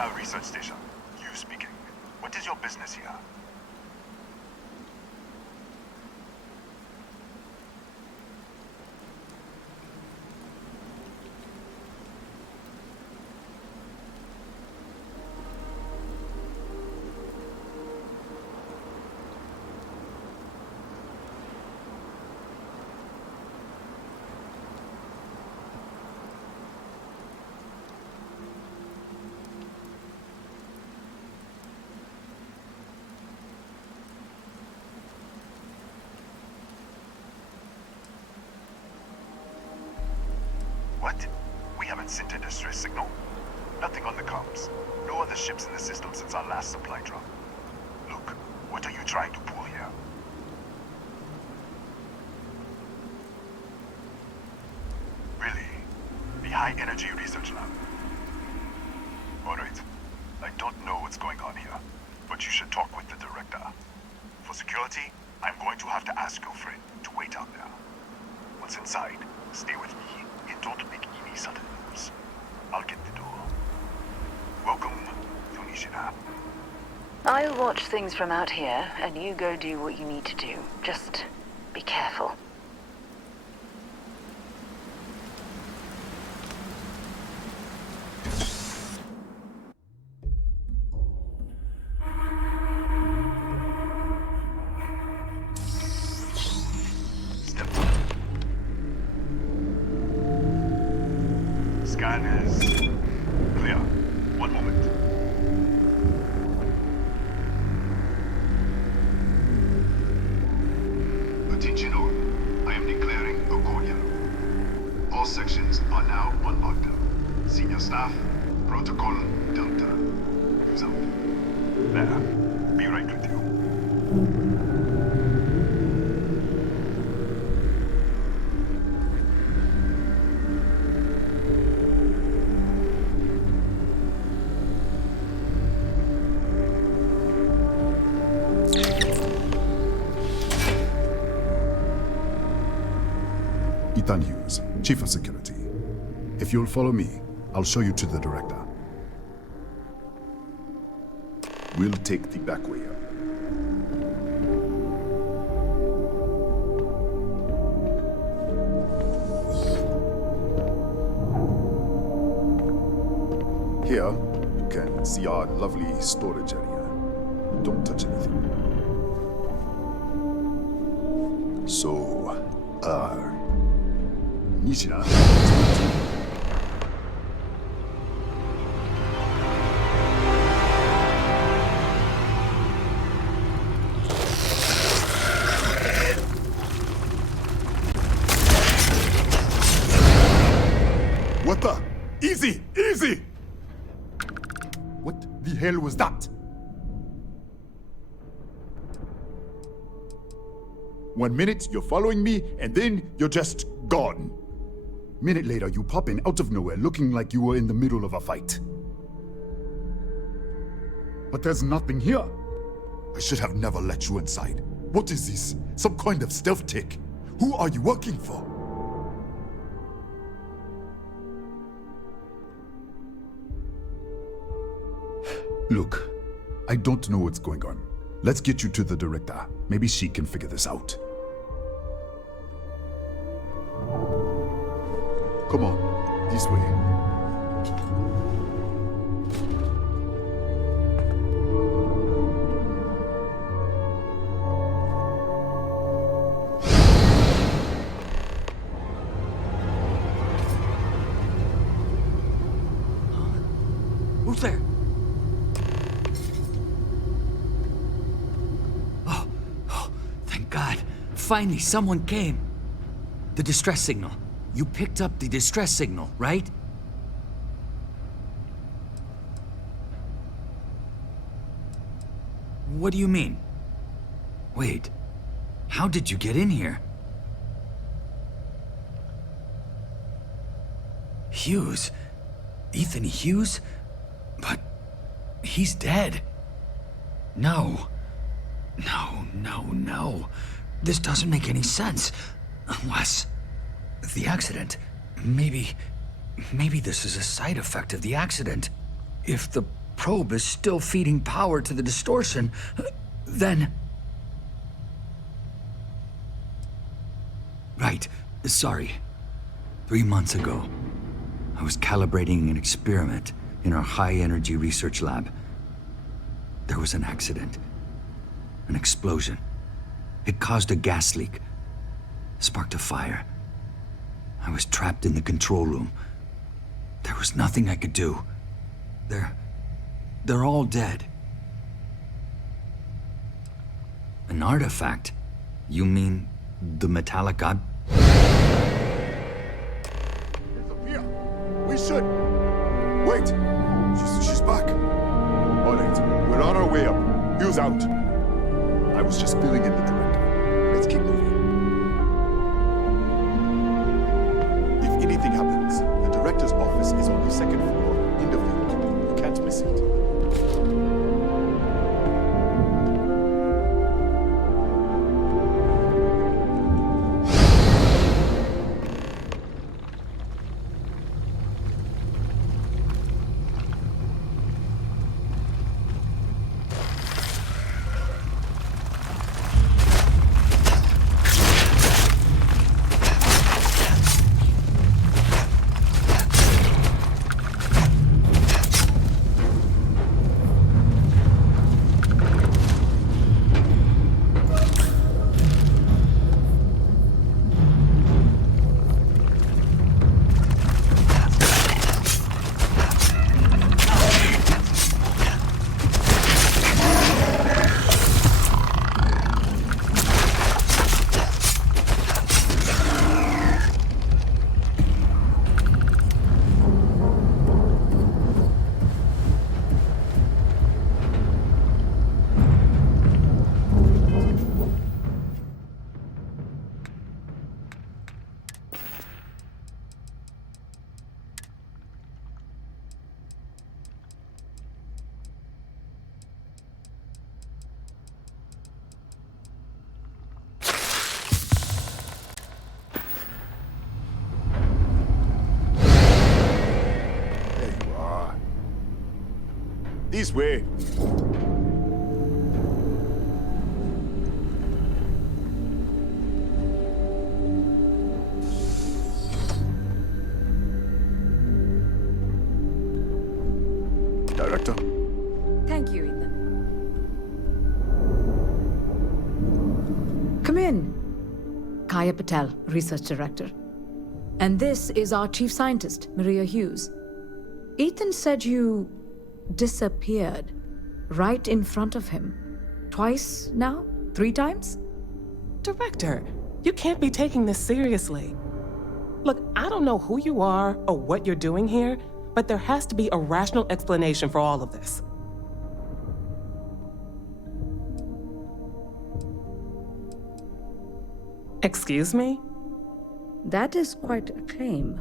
Personnel Research Station. You speaking. What is your business here? What? We haven't sent a distress signal? Nothing on the comms. No other ships in the system since our last supply drop. Look, what are you trying to pull here? Really? The High Energy Research Lab? Alright. I don't know what's going on here, but you should talk with the director. For security, I'm going to have to ask your friend to wait out there. Once inside, stay with me and don't make any sudden moves. I'll get the door. Welcome to Nishina. I'll watch things from out here, and you go do what you need to do. Just be careful. Scan is clear. One moment. Attention all. I am declaring a cordial. All sections are now on lockdown. Senior staff, protocol Delta. Use out. There. Be right with you. Ethan Hughes, Chief of Security. If you'll follow me, I'll show you to the director. We'll take the back way up. Here, you can see our lovely storage area. Don't touch anything. So, Nishina. What the? Easy! Easy! What the hell was that? One minute, you're following me, and then you're just gone. Minute later, you pop in out of nowhere looking like you were in the middle of a fight. But there's nothing here. I should have never let you inside. What is this? Some kind of stealth tick? Who are you working for? Look, I don't know what's going on. Let's get you to the director. Maybe she can figure this out. Come on, this way. Who's there? Oh, thank God. Finally, someone came. The distress signal. You picked up the distress signal, right? What do you mean? Wait, how did you get in here? Hughes? Ethan Hughes? But he's dead. No. No. This doesn't make any sense. Unless... the accident. Maybe this is a side effect of the accident. If the probe is still feeding power to the distortion, then... Right, sorry. 3 months ago, I was calibrating an experiment in our high-energy research lab. There was an accident. An explosion. It caused a gas leak. Sparked a fire. I was trapped in the control room. There was nothing I could do. They're all dead. An artifact? You mean the metallic god? Sophia, we should. Wait, she's back. All right, we're on our way up. Hughes out. I was just filling in the director. Let's keep moving. If anything happens, the director's office is on the second floor in the building. You can't miss it. This way. Director. Thank you, Ethan. Come in. Kaya Patel, Research Director. And this is our Chief Scientist, Maria Hughes. Ethan said you disappeared right in front of him. Twice now? 3 times? Director, you can't be taking this seriously. Look, I don't know who you are or what you're doing here, but there has to be a rational explanation for all of this. Excuse me? That is quite a claim.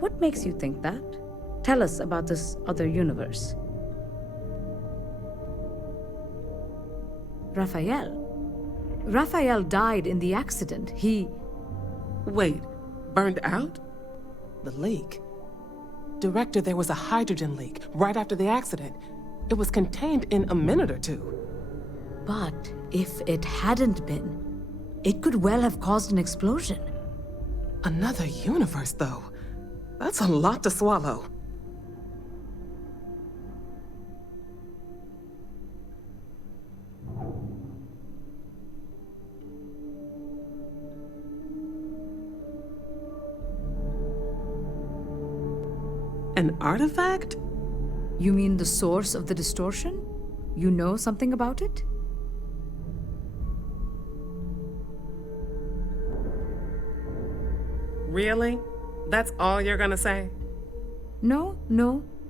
What makes you think that? Tell us about this other universe. Raphael died in the accident. Wait, burned out? The leak. Director, there was a hydrogen leak right after the accident. It was contained in a minute or two. But if it hadn't been, it could well have caused an explosion. Another universe, though. That's a lot to swallow. An artifact? You mean the source of the distortion? You know something about it? Really? That's all you're gonna say? No.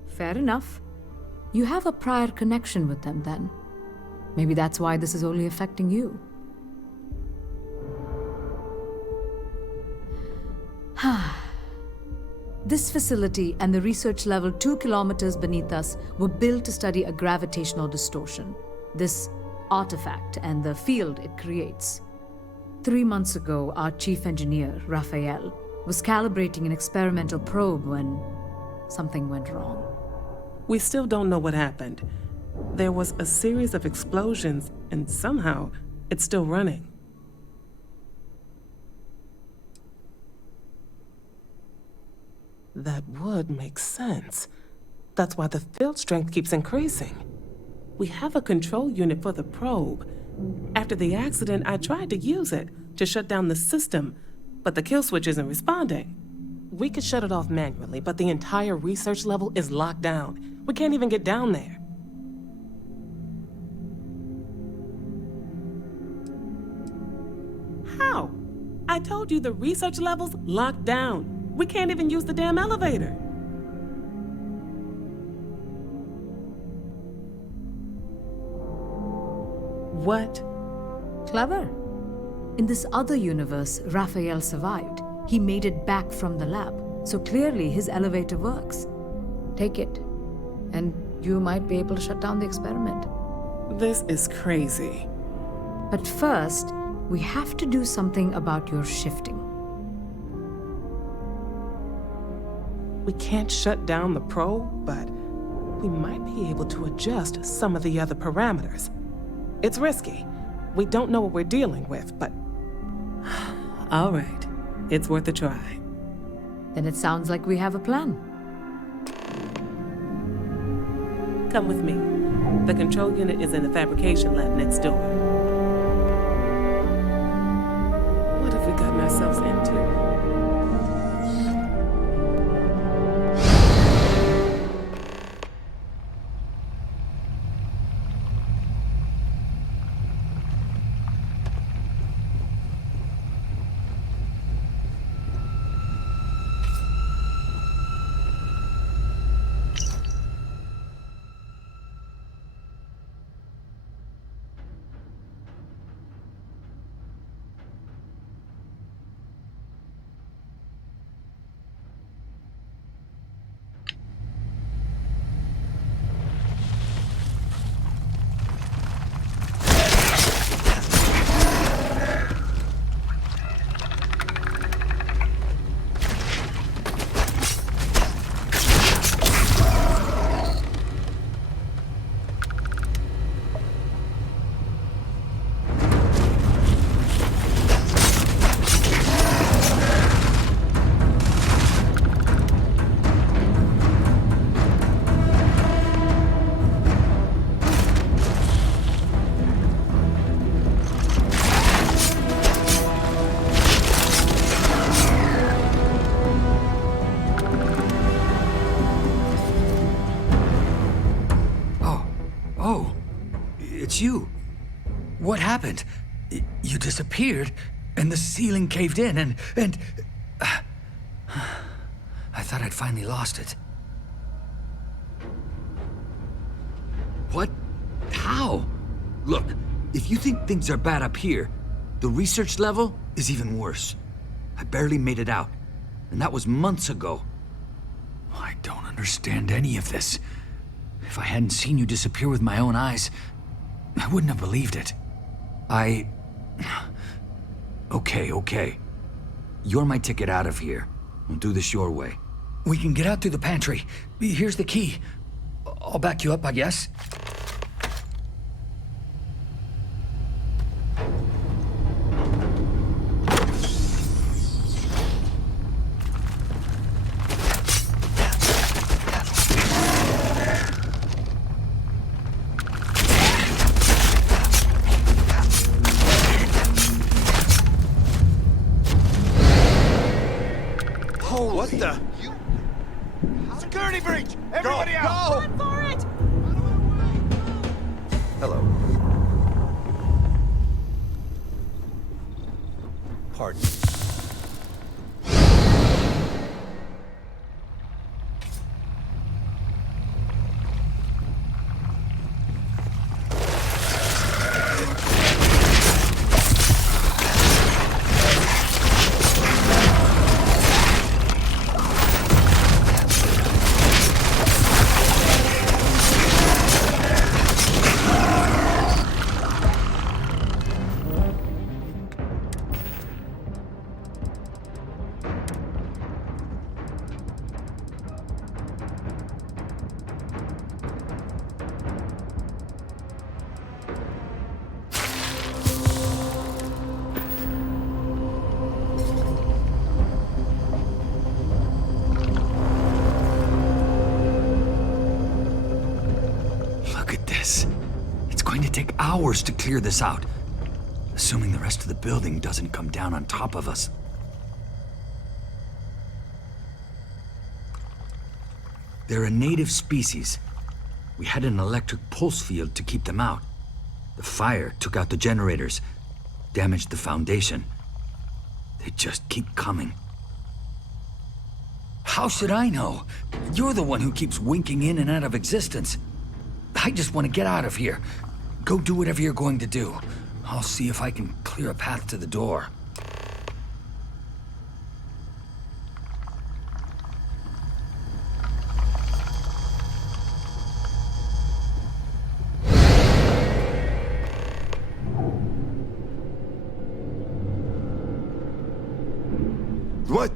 Fair enough. You have a prior connection with them then. Maybe that's why this is only affecting you. This facility and the research level 2 kilometers beneath us were built to study a gravitational distortion, this artifact and the field it creates. 3 months ago, our chief engineer, Raphael, was calibrating an experimental probe when something went wrong. We still don't know what happened. There was a series of explosions, and somehow it's still running. That would make sense. That's why the field strength keeps increasing. We have a control unit for the probe. After the accident, I tried to use it to shut down the system, but the kill switch isn't responding. We could shut it off manually, but the entire research level is locked down. We can't even get down there. How? I told you the research level's locked down. We can't even use the damn elevator. What? Clever. In this other universe, Raphael survived. He made it back from the lab, so clearly his elevator works. Take it, and you might be able to shut down the experiment. This is crazy. But first, we have to do something about your shifting. We can't shut down the probe, but we might be able to adjust some of the other parameters. It's risky. We don't know what we're dealing with, but... All right. It's worth a try. Then it sounds like we have a plan. Come with me. The control unit is in the fabrication lab next door. What have we gotten ourselves into? It's you. What happened? You disappeared, and the ceiling caved in, and... I thought I'd finally lost it. What? How? Look, if you think things are bad up here, the research level is even worse. I barely made it out, and that was months ago. I don't understand any of this. If I hadn't seen you disappear with my own eyes, I wouldn't have believed it. Okay. You're my ticket out of here. We'll do this your way. We can get out through the pantry. Here's the key. I'll back you up, I guess. What the? Security breach! Everybody out! Run for it! Hello. Pardon. hours to clear this out. Assuming the rest of the building doesn't come down on top of us. They're a native species. We had an electric pulse field to keep them out. The fire took out the generators, damaged the foundation. They just keep coming. How should I know? You're the one who keeps winking in and out of existence. I just want to get out of here. Go do whatever you're going to do. I'll see if I can clear a path to the door. What?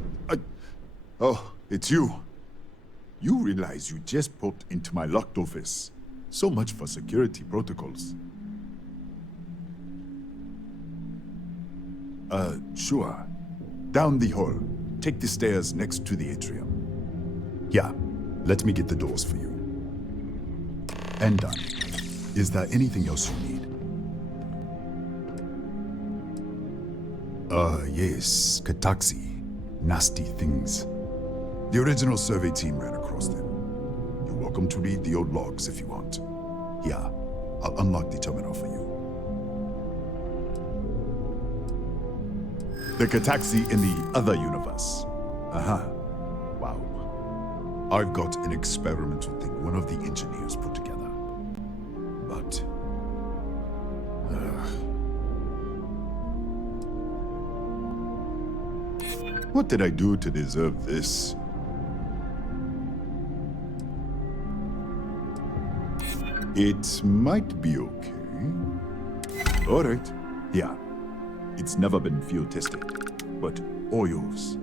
Oh, it's you. You realize you just popped into my locked office. So much for security protocols. Sure. Down the hall. Take the stairs next to the atrium. Yeah, let me get the doors for you. And done. Is there anything else you need? Yes, Kataxi. Nasty things. The original survey team ran across them. You're welcome to read the old logs if you want. Yeah, I'll unlock the terminal for you. The Kataxi in the other universe. Wow. I've got an experimental thing one of the engineers put together. But... what did I do to deserve this? It might be okay. All right. Yeah. It's never been field tested, but all yours.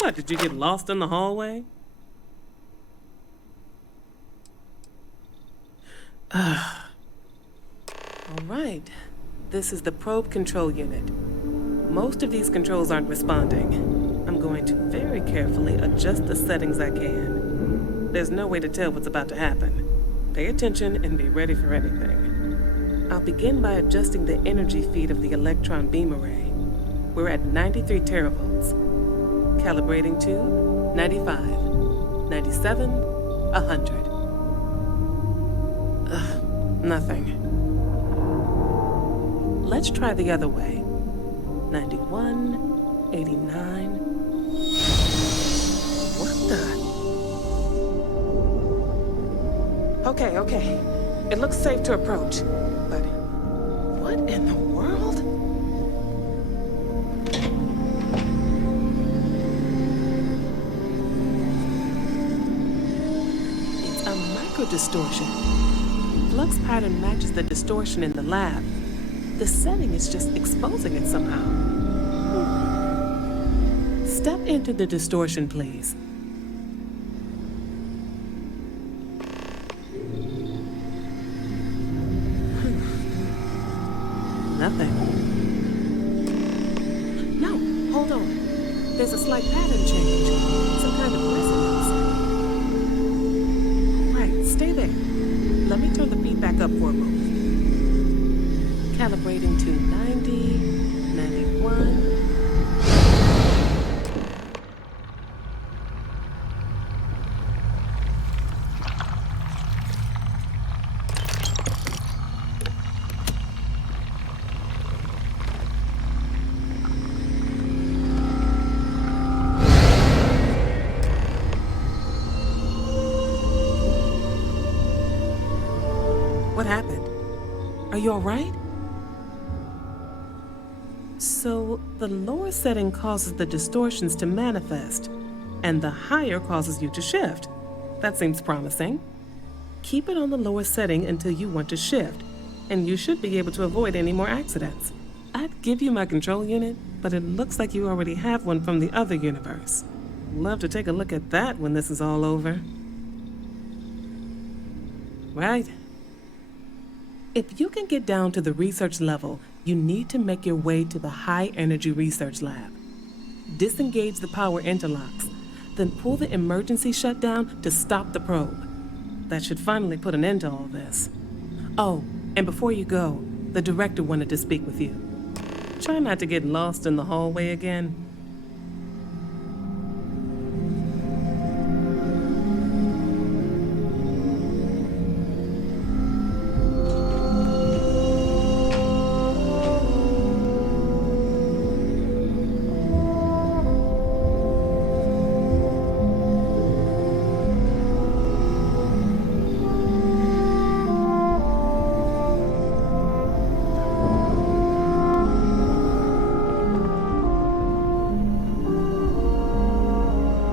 What, did you get lost in the hallway? All right. This is the probe control unit. Most of these controls aren't responding. I'm going to very carefully, adjust the settings I can. There's no way to tell what's about to happen. Pay attention and be ready for anything. I'll begin by adjusting the energy feed of the electron beam array. We're at 93 teravolts. Calibrating to 95, 97, 100. Nothing. Let's try the other way. 91, 89. What the? Okay. It looks safe to approach. But what in the world? It's a micro-distortion. Flux pattern matches the distortion in the lab. The setting is just exposing it somehow. Step into the distortion, please. Nothing. No, hold on. There's a slight pattern change. Some kind of resonance. Right, stay there. Let me turn the feedback up for a moment. Calibrating to 90, 91. What happened? Are you all right? So, the lower setting causes the distortions to manifest, and the higher causes you to shift. That seems promising. Keep it on the lower setting until you want to shift, and you should be able to avoid any more accidents. I'd give you my control unit, but it looks like you already have one from the other universe. Love to take a look at that when this is all over. Right. If you can get down to the research level, you need to make your way to the high-energy research lab. Disengage the power interlocks, then pull the emergency shutdown to stop the probe. That should finally put an end to all this. Oh, and before you go, the director wanted to speak with you. Try not to get lost in the hallway again.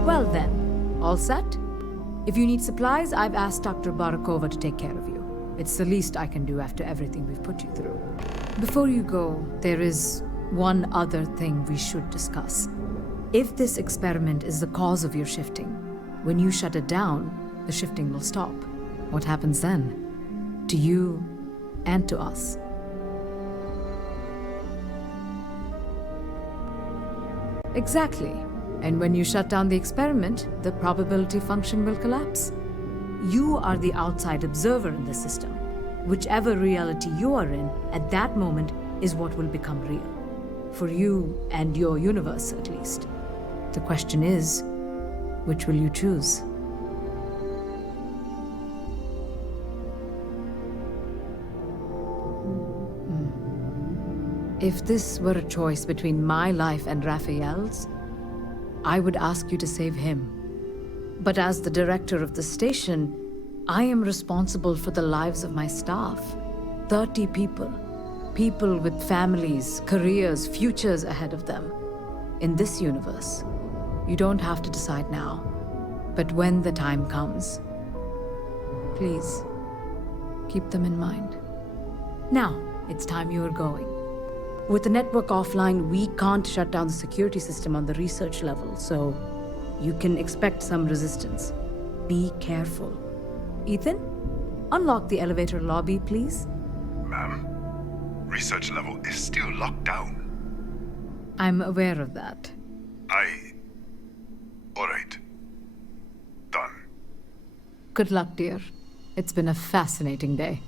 Well then, all set? If you need supplies, I've asked Dr. Barakova to take care of you. It's the least I can do after everything we've put you through. Before you go, there is one other thing we should discuss. If this experiment is the cause of your shifting, when you shut it down, the shifting will stop. What happens then? To you and to us. Exactly. And when you shut down the experiment, the probability function will collapse. You are the outside observer in the system. Whichever reality you are in, at that moment, is what will become real. For you and your universe, at least. The question is, which will you choose? If this were a choice between my life and Raphael's, I would ask you to save him. But as the director of the station, I am responsible for the lives of my staff. 30 people. People with families, careers, futures ahead of them. In this universe, you don't have to decide now. But when the time comes, please, keep them in mind. Now, it's time you are going. With the network offline, we can't shut down the security system on the research level, so you can expect some resistance. Be careful. Ethan, unlock the elevator lobby, please. Ma'am, research level is still locked down. I'm aware of that. All right. Done. Good luck, dear. It's been a fascinating day.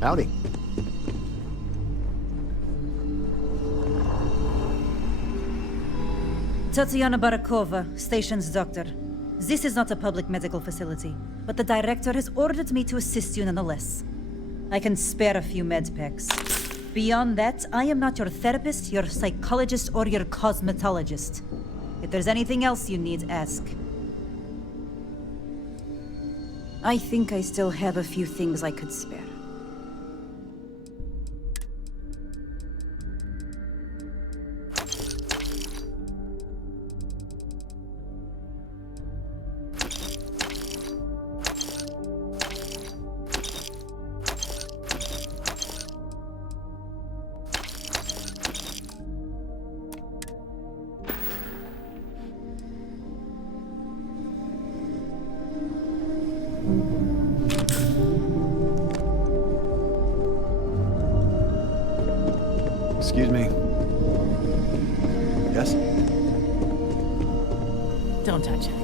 Howdy. Tatiana Barakova, station's doctor. This is not a public medical facility, but the director has ordered me to assist you nonetheless. I can spare a few med packs. Beyond that, I am not your therapist, your psychologist, or your cosmetologist. If there's anything else you need, ask. I think I still have a few things I could spare. Excuse me. Yes? Don't touch anything.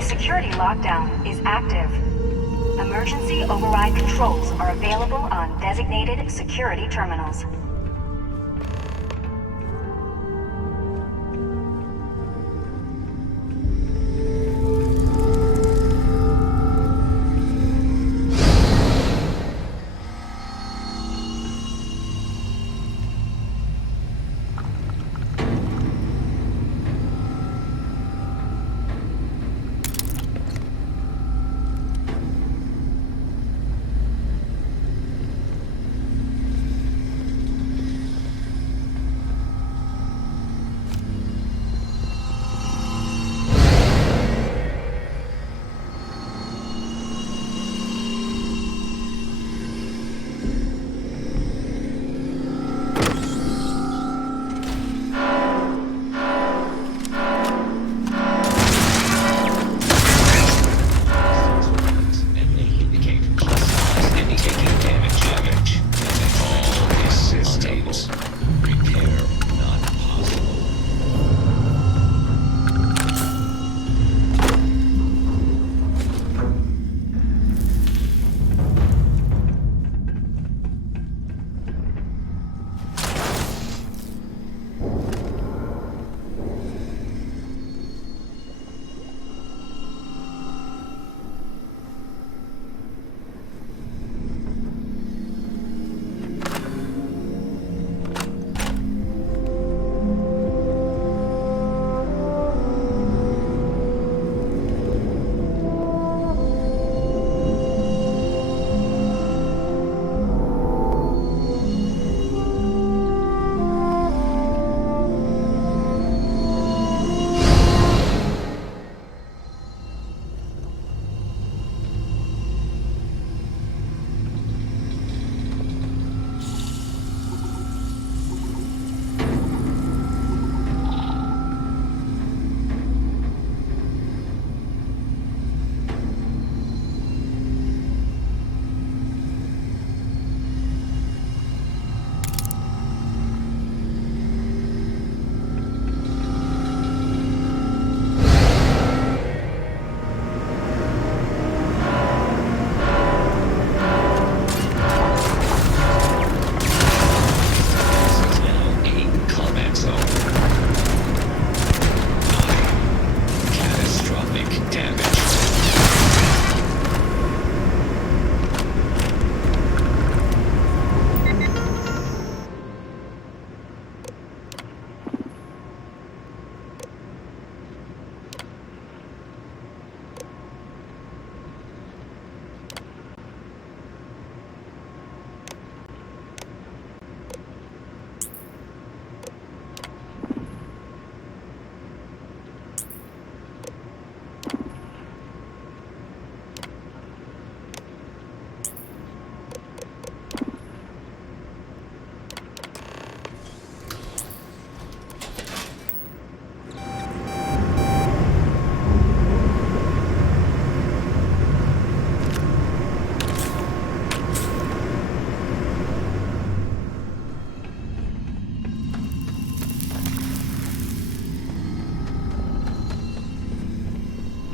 Security lockdown is active. Emergency override controls are available on designated security terminals.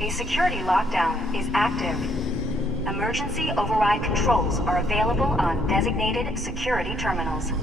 A security lockdown is active. Emergency override controls are available on designated security terminals.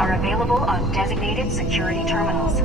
are available on designated security terminals.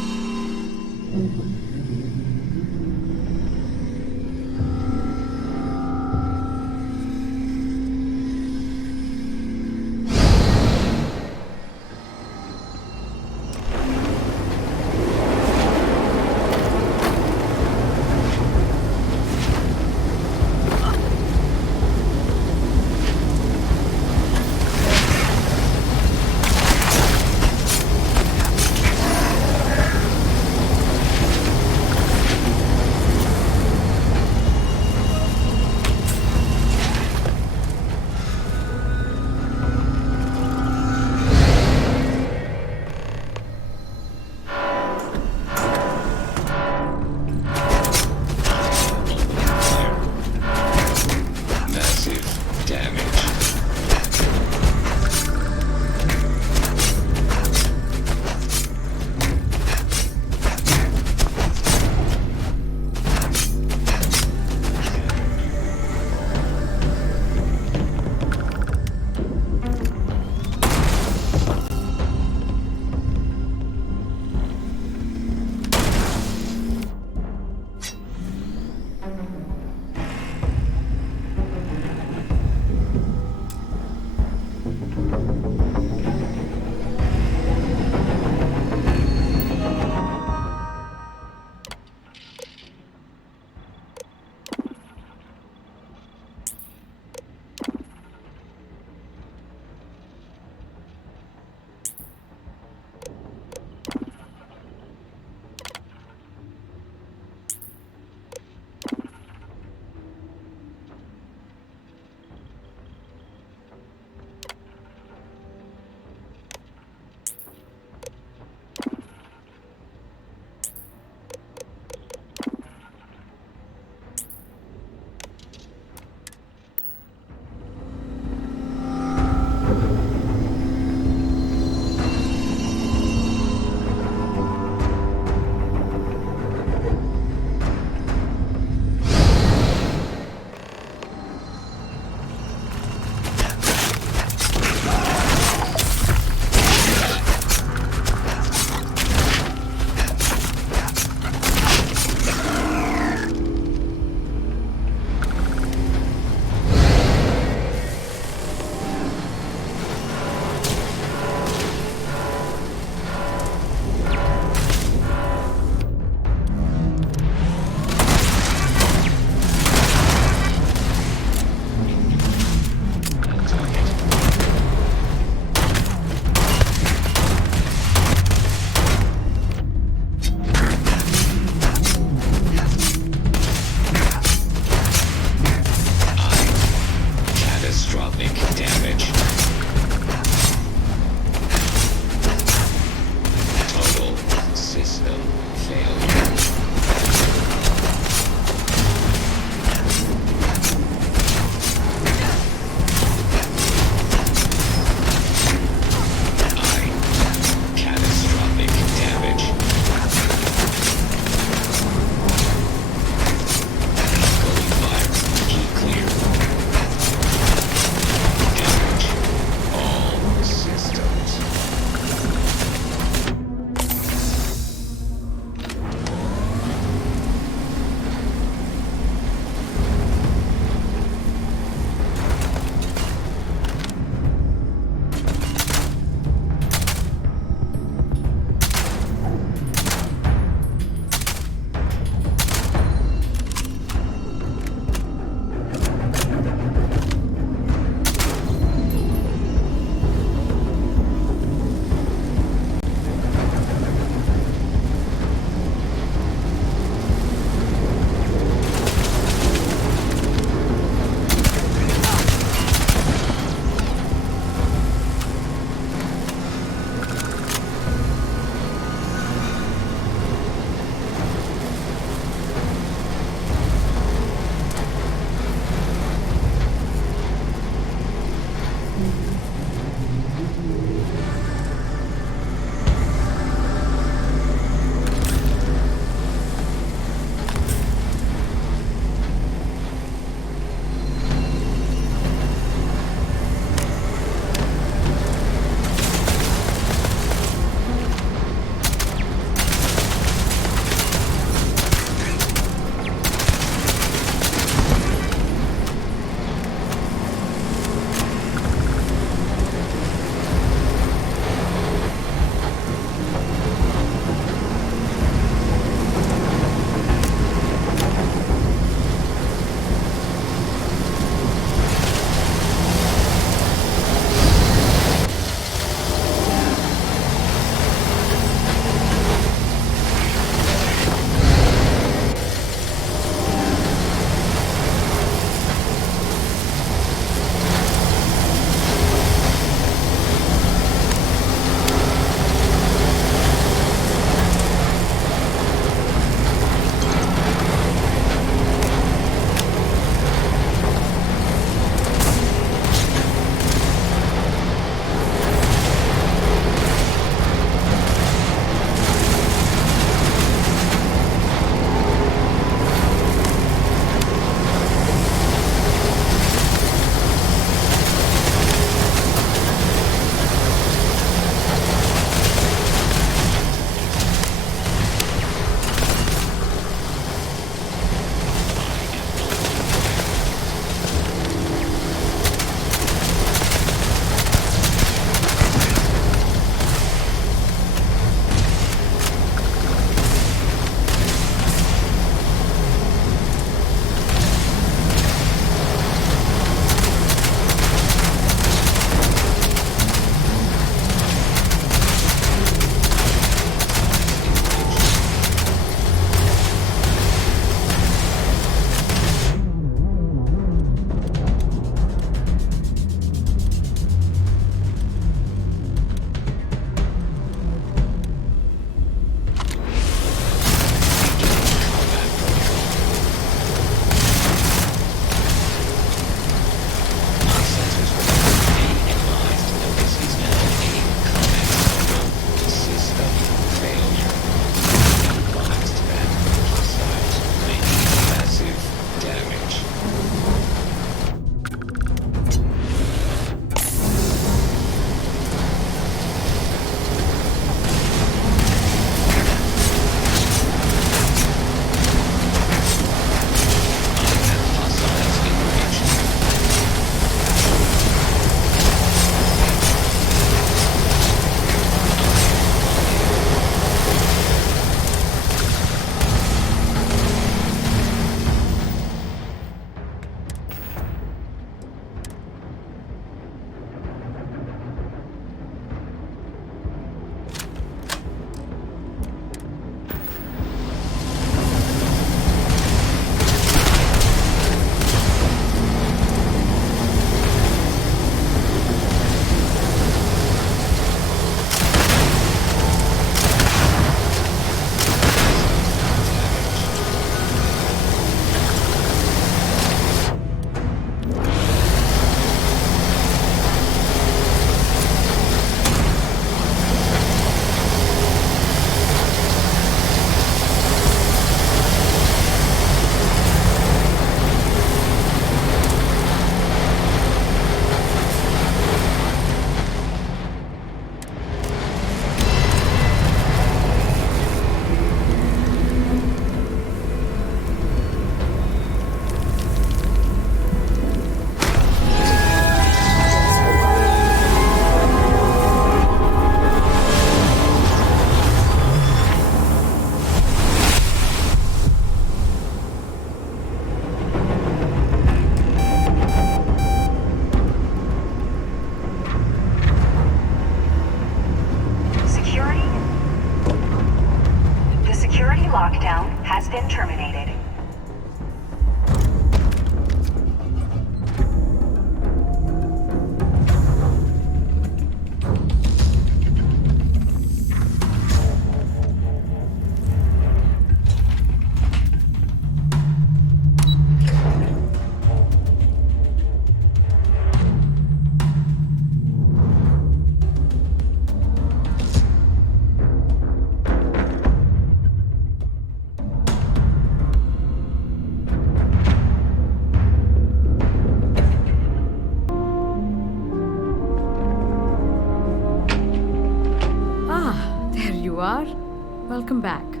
Welcome back.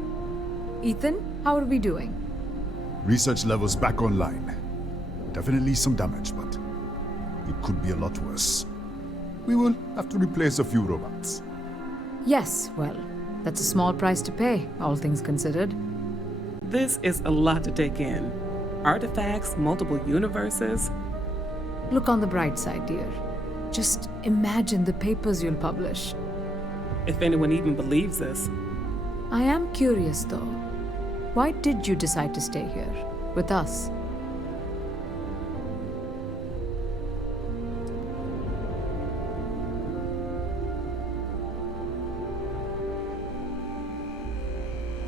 Ethan, how are we doing? Research levels back online. Definitely some damage, but it could be a lot worse. We will have to replace a few robots. Yes, well, that's a small price to pay, all things considered. This is a lot to take in. Artifacts, multiple universes. Look on the bright side, dear. Just imagine the papers you'll publish. If anyone even believes this. I am curious, though. Why did you decide to stay here, with us?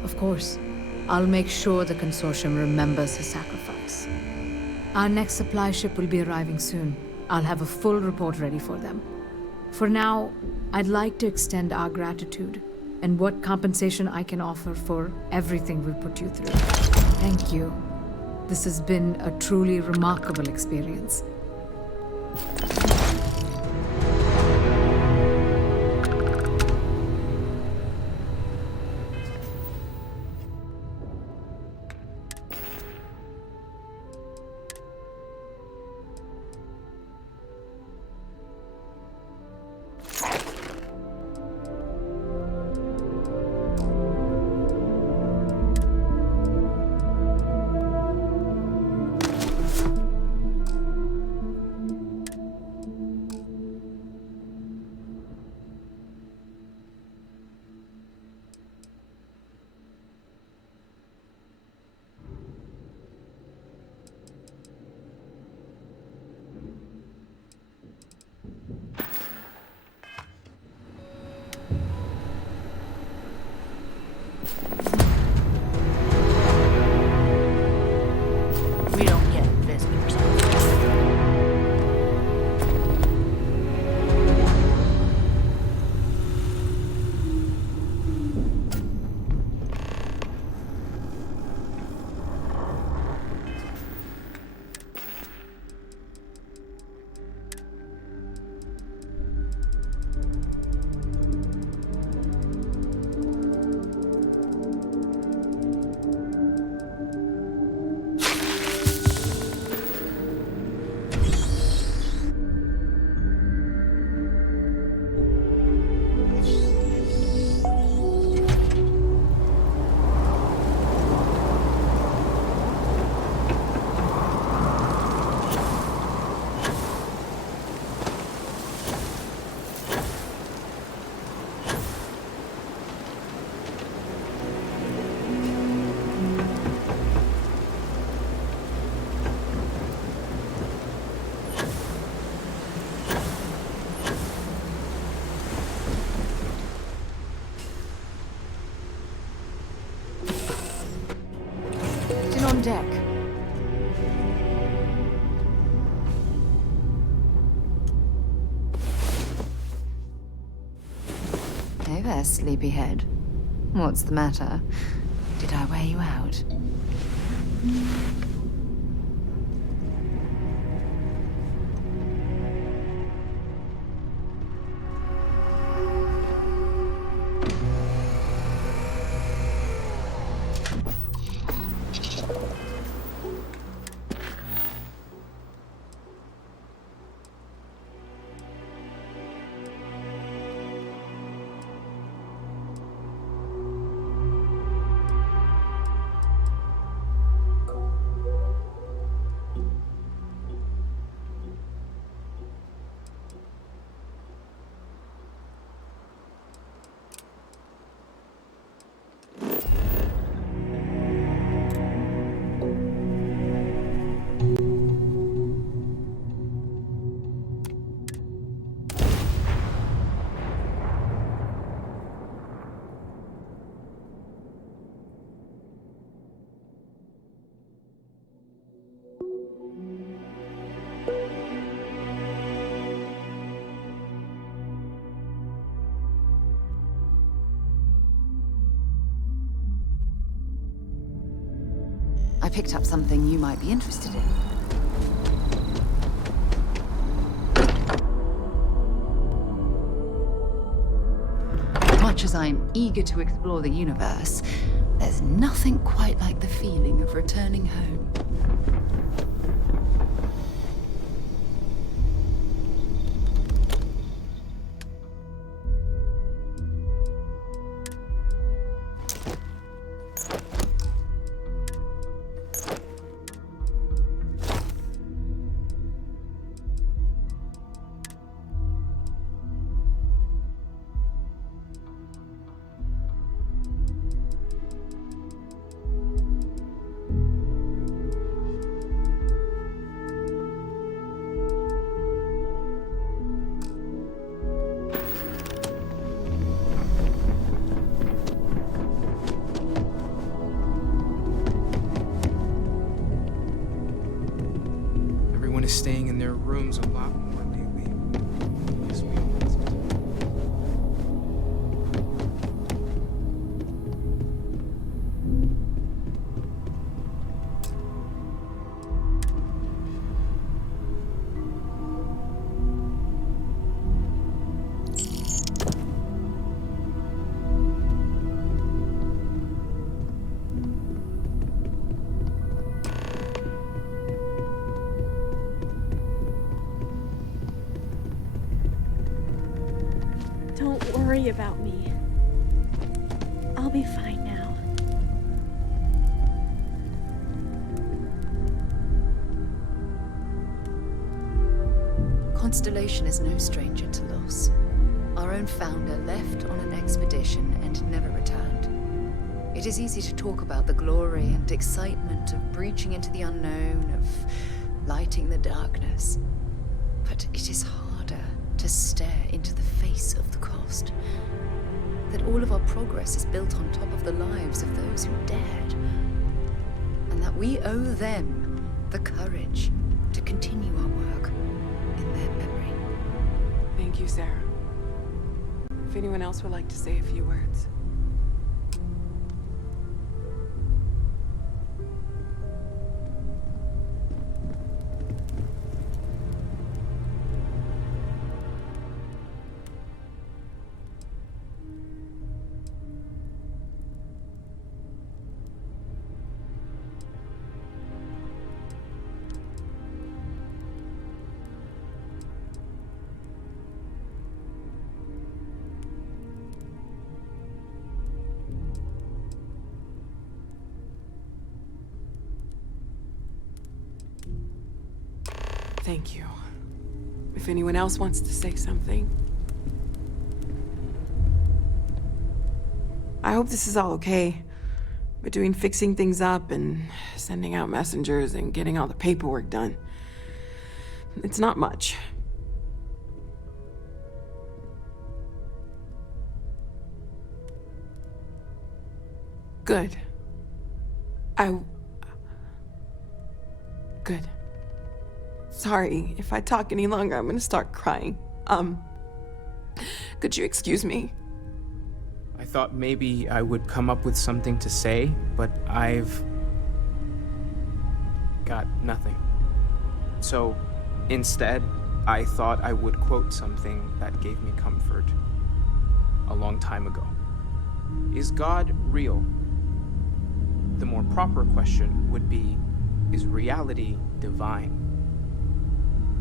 Of course. I'll make sure the Consortium remembers his sacrifice. Our next supply ship will be arriving soon. I'll have a full report ready for them. For now, I'd like to extend our gratitude and what compensation I can offer for everything we've put you through. Thank you. This has been a truly remarkable experience. We don't get visitors. On deck. Hey there, sleepyhead. What's the matter? Did I wear you out? I picked up something you might be interested in. Much much as I'm eager to explore the universe, there's nothing quite like the feeling of returning home. Is staying in their rooms a lot more lately. Yes, we wasn't. Don't worry about me. I'll be fine now. Constellation is no stranger to loss. Our own founder left on an expedition and never returned. It is easy to talk about the glory and excitement of breaching into the unknown, of lighting the darkness. But it is harder to stare into the face of the cost. That all of our progress is built on top of the lives of those who dared. And that we owe them the courage to continue our work in their memory. Thank you, Sarah. If anyone else would like to say a few words. Thank you. If anyone else wants to say something. I hope this is all okay. Between fixing things up and sending out messengers and getting all the paperwork done. It's not much. Good. Good. Sorry, if I talk any longer, I'm gonna start crying. Could you excuse me? I thought maybe I would come up with something to say, but I've got nothing. So instead, I thought I would quote something that gave me comfort a long time ago. Is God real? The more proper question would be, is reality divine?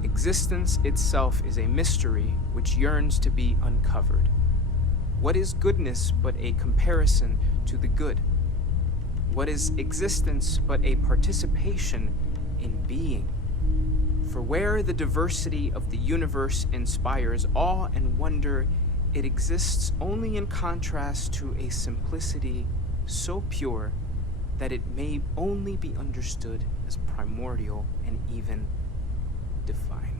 Existence itself is a mystery which yearns to be uncovered. What is goodness but a comparison to the good? What is existence but a participation in being? For where the diversity of the universe inspires awe and wonder, it exists only in contrast to a simplicity so pure that it may only be understood as primordial and even divine.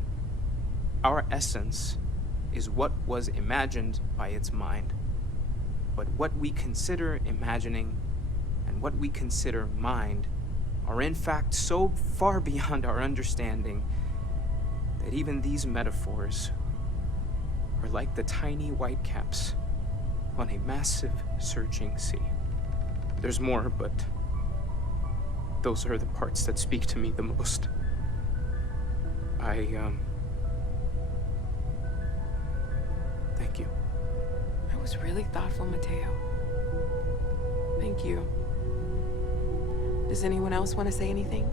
Our essence is what was imagined by its mind, but what we consider imagining and what we consider mind are in fact so far beyond our understanding that even these metaphors are like the tiny whitecaps on a massive surging sea. There's more, but those are the parts that speak to me the most. I was was really thoughtful, Mateo. Thank you. Does anyone else want to say anything?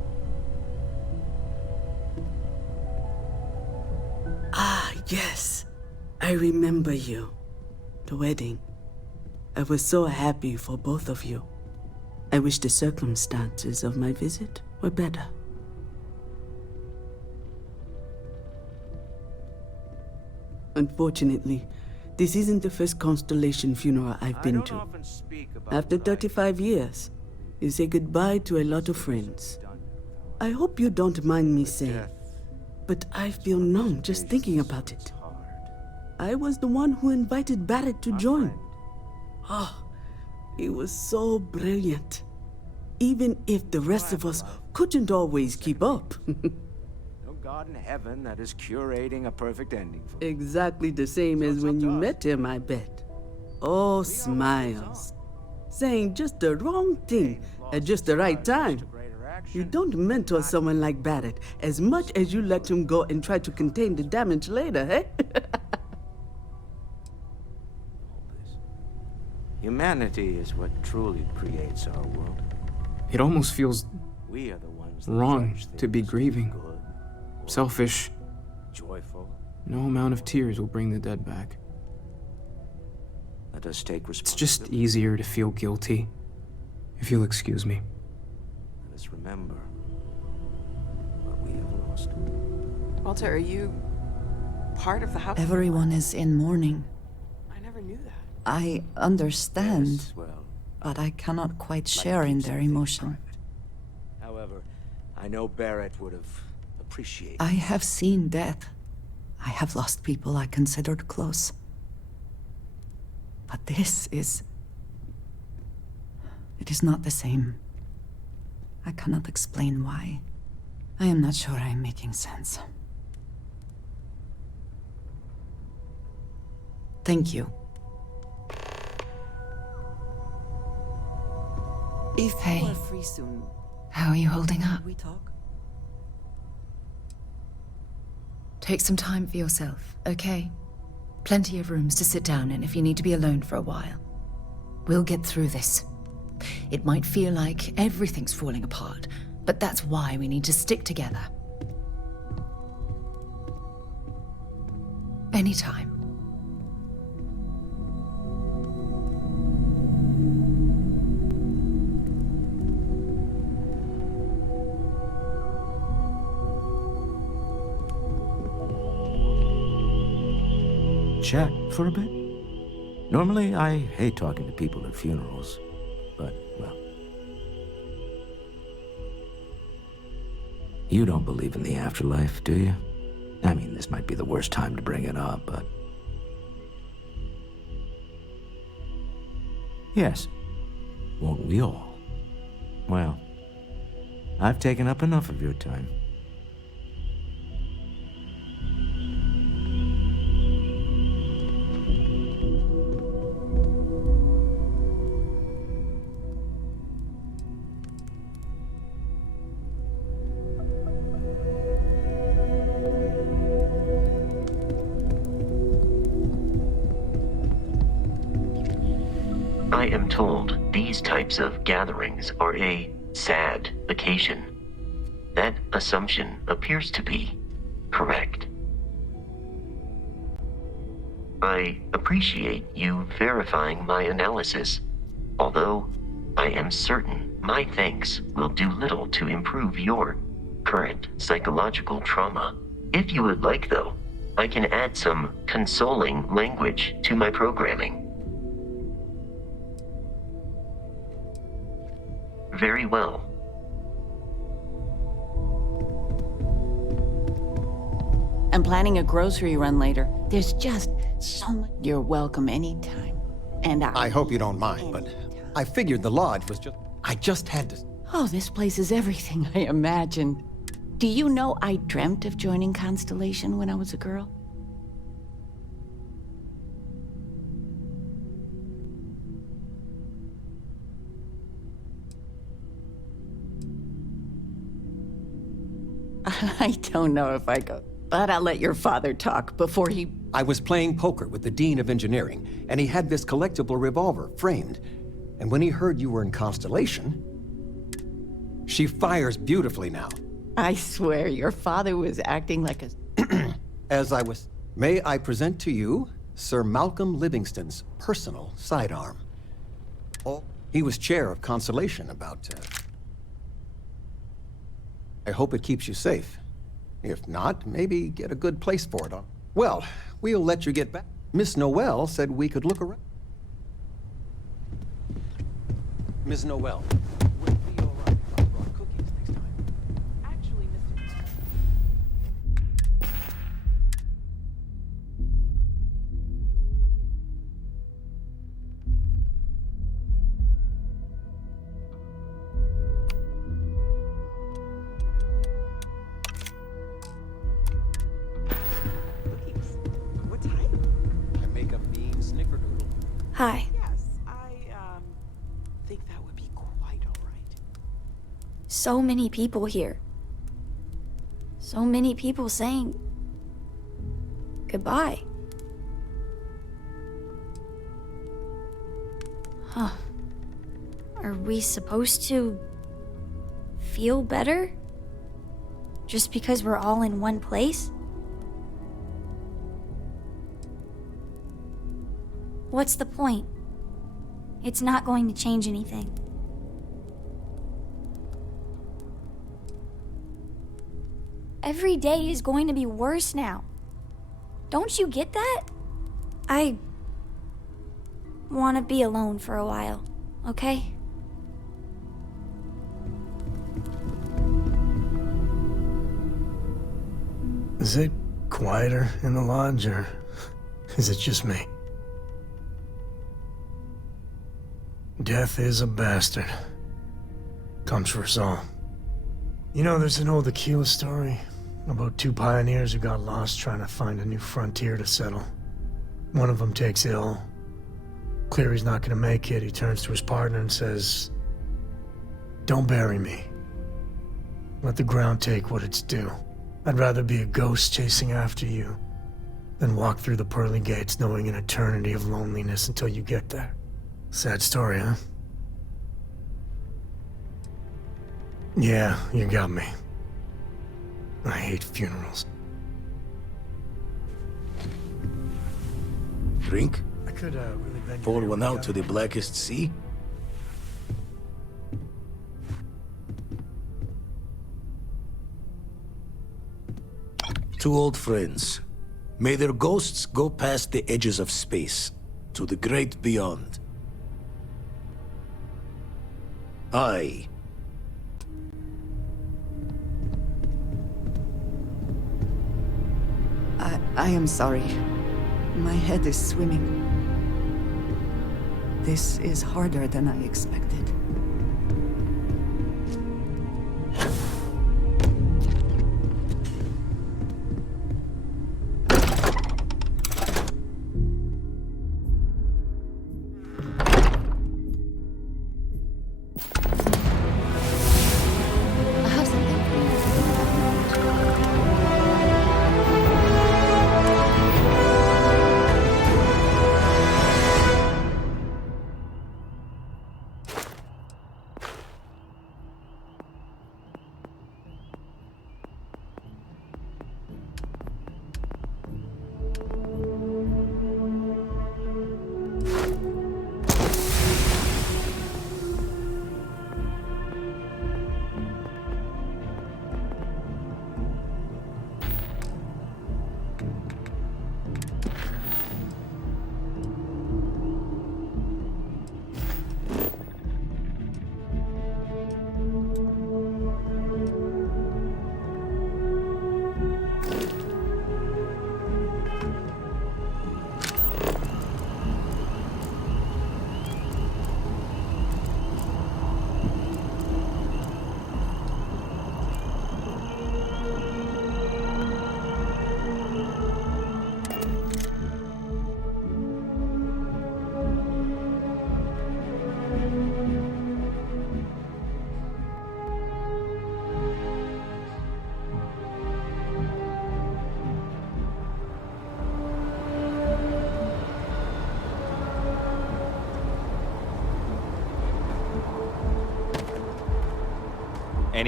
Ah, yes. I remember you. The wedding. I was so happy for both of you. I wish the circumstances of my visit were better. Unfortunately, this isn't the first Constellation funeral I've been to. After 35 years, you say goodbye to a lot of friends. I hope you don't mind me saying, but I feel numb just thinking about it. I was the one who invited Barrett to join. Oh, he was so brilliant. Even if the rest of us couldn't always keep up. No God in heaven that is curating a perfect ending for you. Exactly the same as when you met him, I bet. Oh, smiles. Saying just the wrong thing at just the right time. You don't mentor someone like Barrett as much as you let him go and try to contain the damage later, eh? Humanity is what truly creates our world. It almost feels We are the ones that wrong judge to be things grieving. good, Selfish. joyful. No amount of tears will bring the dead back. Let us take It's responsibility. just easier to feel guilty. If you'll excuse me. Let us remember what we have lost. Walter, are you part of the house? Everyone is in mourning. I never knew that. I understand, Yes, well, but I cannot quite share in their emotion. however, I know Barrett would have appreciated. I have seen death. I have lost people I considered close. But this is... It is not the same. I cannot explain why. I am not sure I am making sense. Thank you. Hey, You are free soon. how are you holding up? We talk? Take some time for yourself, okay? Plenty of rooms to sit down in if you need to be alone for a while. We'll get through this. It might feel like everything's falling apart, but that's why we need to stick together. Anytime. Chat for a bit? Normally, I hate talking to people at funerals, but, well... You don't believe in the afterlife, do you? I mean, this might be the worst time to bring it up, but... Yes. Won't we all? Well, I've taken up enough of your time. I am told these types of gatherings are a sad occasion. That assumption appears to be correct. I appreciate you verifying my analysis, although I am certain my thanks will do little to improve your current psychological trauma. If you would like, though, I can add some consoling language to my programming. Very well. I'm planning a grocery run later. There's just so much. You're welcome anytime. And I hope you don't mind, but I figured the lodge was just... I just had to... Oh, this place is everything I imagined. Do you know I dreamt of joining Constellation when I was a girl? I don't know if I go, but I'll let your father talk before he I was playing poker with the Dean of Engineering, and he had this collectible revolver framed. And when he heard you were in Constellation, she fires beautifully now. I swear, your father was acting like a... As I was... May I present to you Sir Malcolm Livingston's personal sidearm. Oh, he was chair of Constellation about... I hope it keeps you safe. If not, maybe get a good place for it on... Well, we'll let you get back. Miss Noel said we could look around. Miss Noel. Would it be all right if I brought cookies next time? Actually, Mr. What type? I make a mean snickerdoodle. Hi. Yes, I think that would be quite all right. So many people here. So many people saying goodbye. Huh. Are we supposed to feel better? Just because we're all in one place? What's the point? It's not going to change anything. Every day is going to be worse now. Don't you get that? I want to be alone for a while, okay? Is it quieter in the lodge, or is it just me? Death is a bastard. Comes for us all. You know, there's an old Aquila story about two pioneers who got lost trying to find a new frontier to settle. One of them takes ill. Clear he's not gonna make it, he turns to his partner and says, "Don't bury me. Let the ground take what it's due. I'd rather be a ghost chasing after you than walk through the pearly gates knowing an eternity of loneliness until you get there." Sad story, huh? Yeah, you got me. I hate funerals. Drink? I could, really bend Pour one out to the blackest sea? Two old friends. May their ghosts go past the edges of space, to the great beyond. I am sorry. My head is swimming. This is harder than I expected.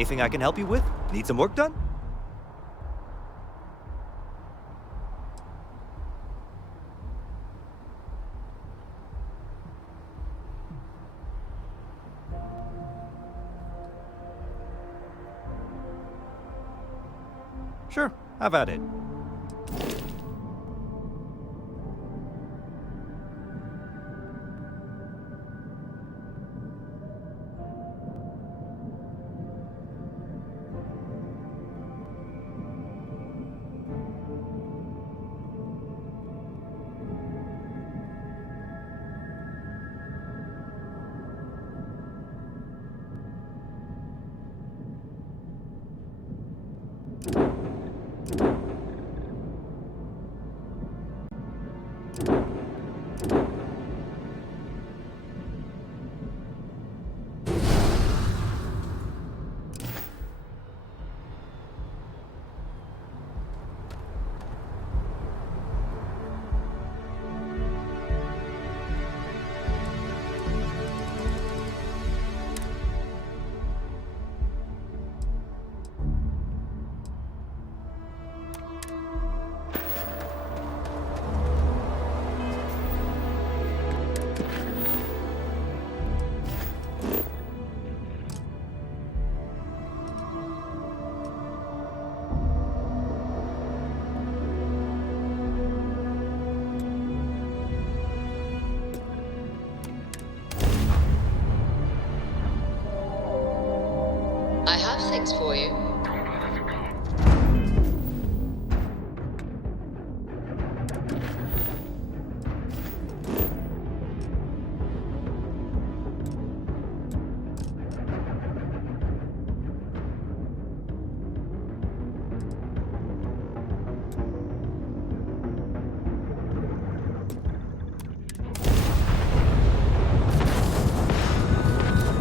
Anything I can help you with? Need some work done? Sure, have at it. I have things for you.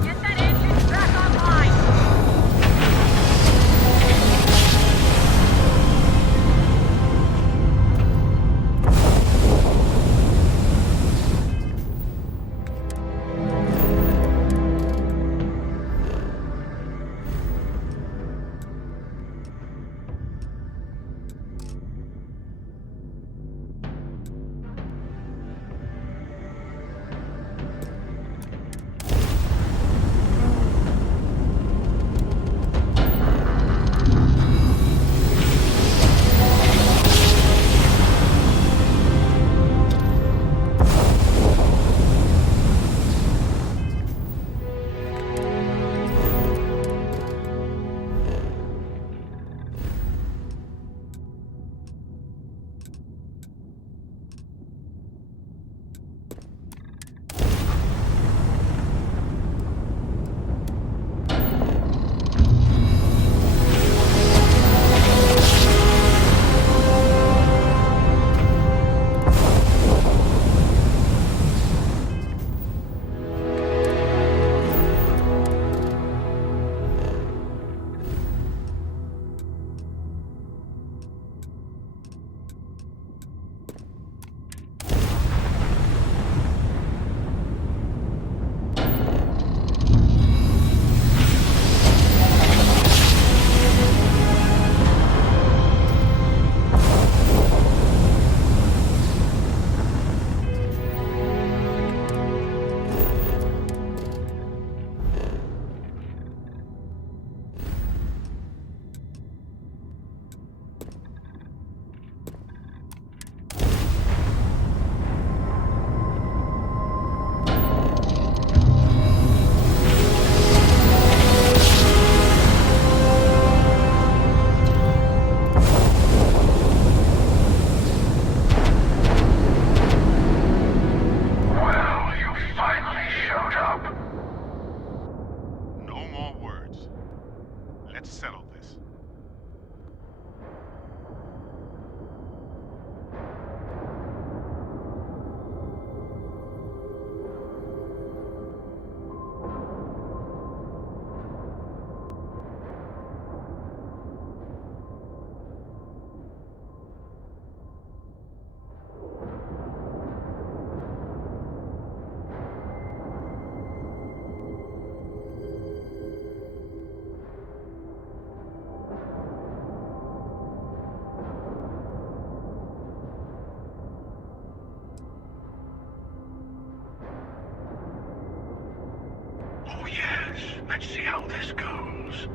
Get that engine back online! Let's see how this goes.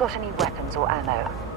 got any weapons or ammo?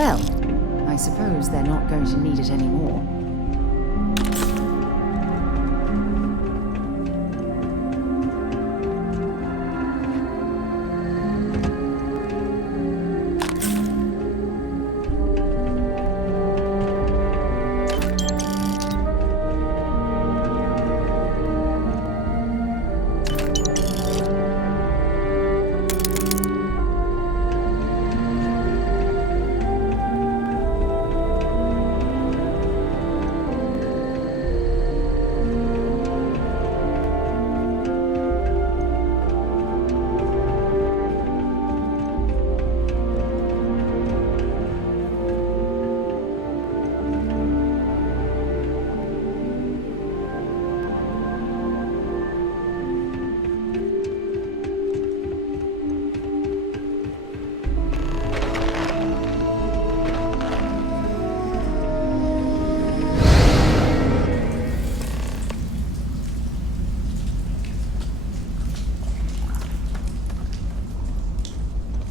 Well, I suppose they're not going to need it anymore.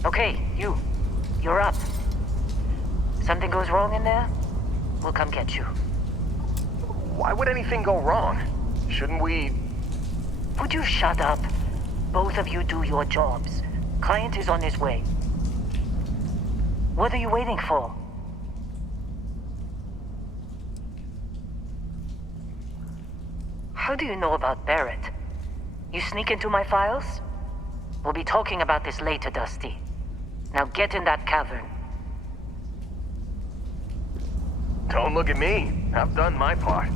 Okay, you're up. Something goes wrong in there, we'll come get you. Why would anything go wrong? Shouldn't we... Would you shut up? Both of you do your jobs. Client is on his way. What are you waiting for? How do you know about Barrett? You sneak into my files? We'll be talking about this later, Dusty. Now get in that cavern. Don't look at me. I've done my part.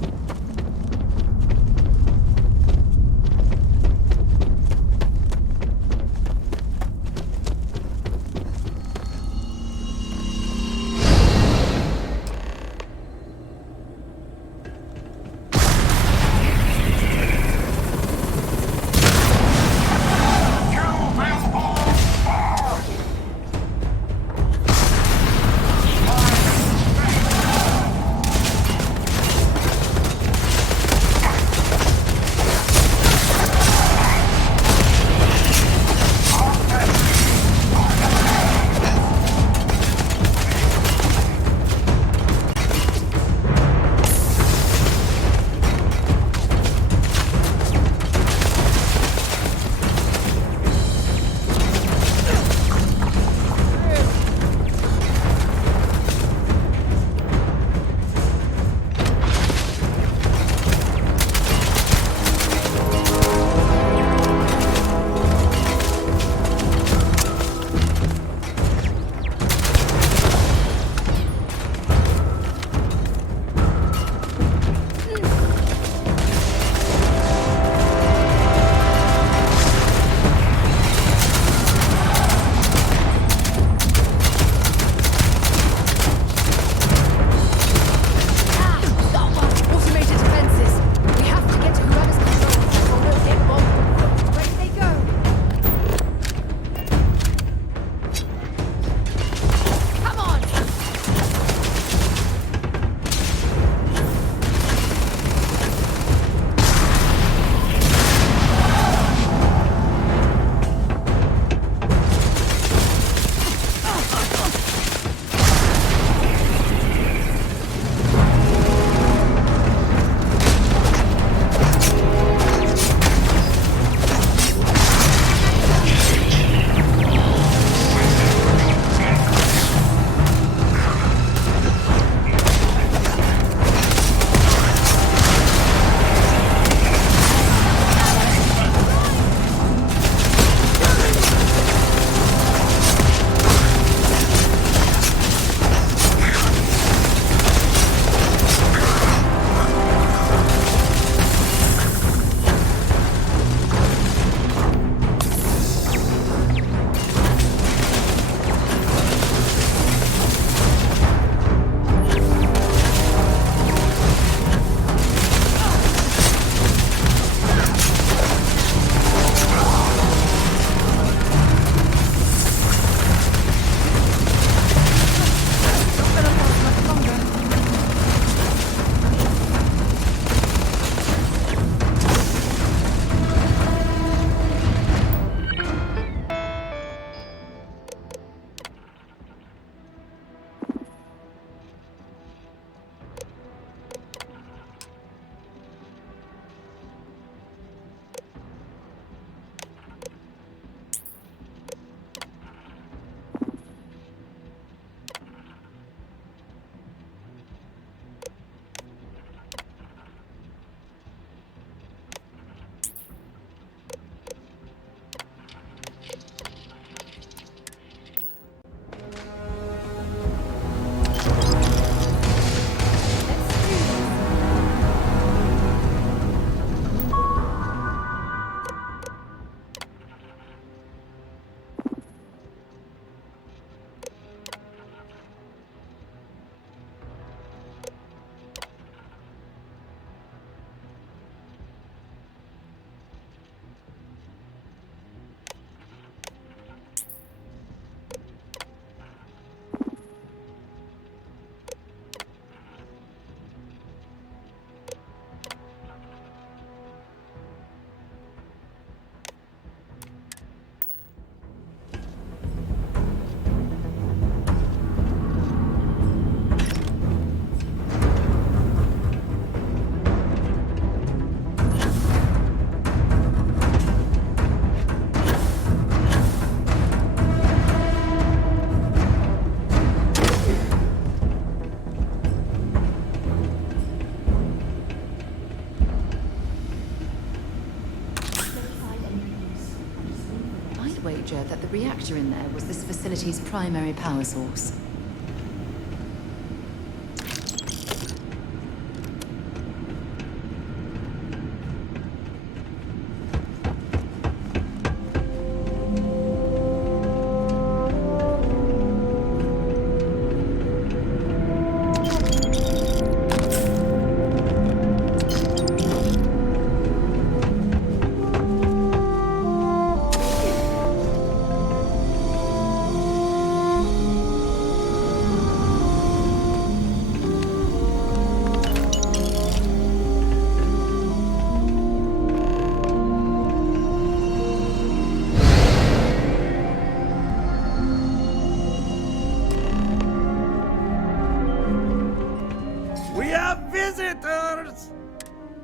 sir, that the reactor in there was this facility's primary power source.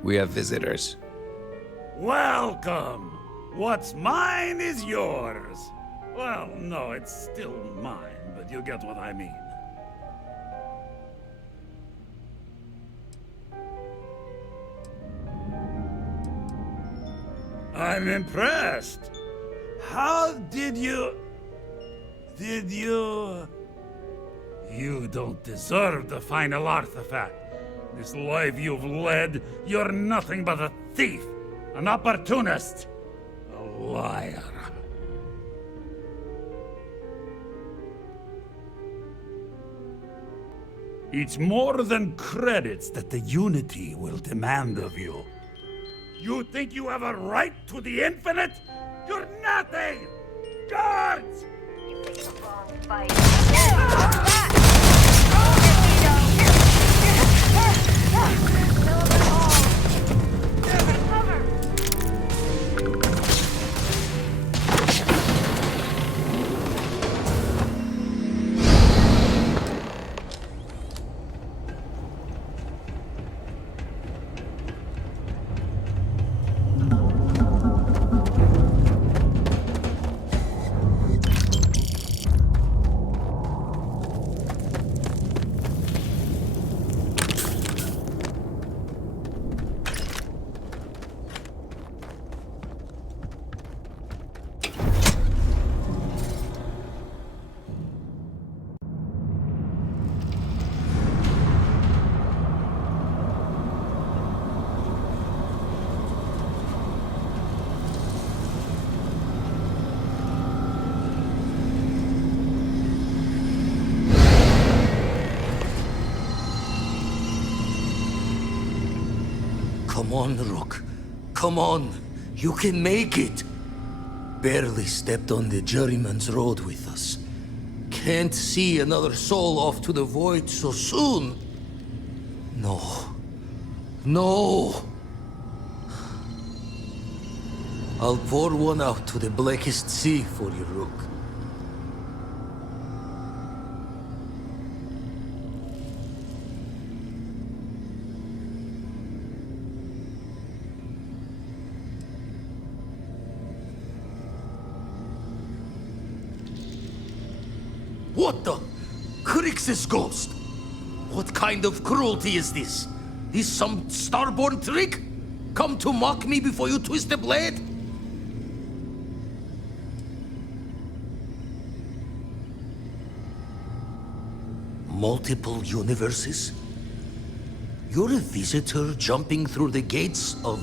We have visitors. Welcome! What's mine is yours. Well, no, it's still mine, but you get what I mean. I'm impressed. How did you... You don't deserve the final artifact. This life you've led, you're nothing but a thief, an opportunist, a liar. It's more than credits that the Unity will demand of you. You think you have a right to the infinite? You're nothing! Guards! You picked the wrong fight. Come on, Rook. Come on. You can make it. Barely stepped on the juryman's road with us. Can't see another soul off to the void so soon. No. No. I'll pour one out to the blackest sea for you, Rook. What the? Crix's ghost? What kind of cruelty is this? Is some starborn trick? Come to mock me before you twist the blade? Multiple universes? You're a visitor jumping through the gates of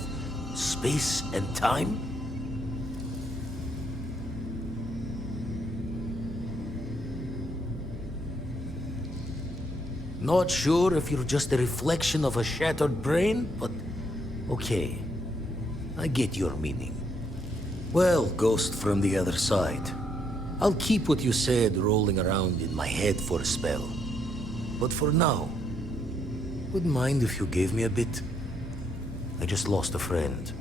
space and time? Not sure if you're just a reflection of a shattered brain, but okay. I get your meaning. Well, ghost from the other side. I'll keep what you said rolling around in my head for a spell. But for now, wouldn't mind if you gave me a bit. I just lost a friend.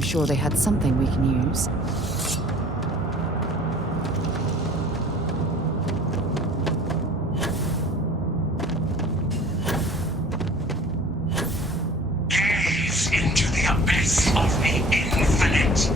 I'm sure they had something we can use. Gaze into the abyss of the infinite.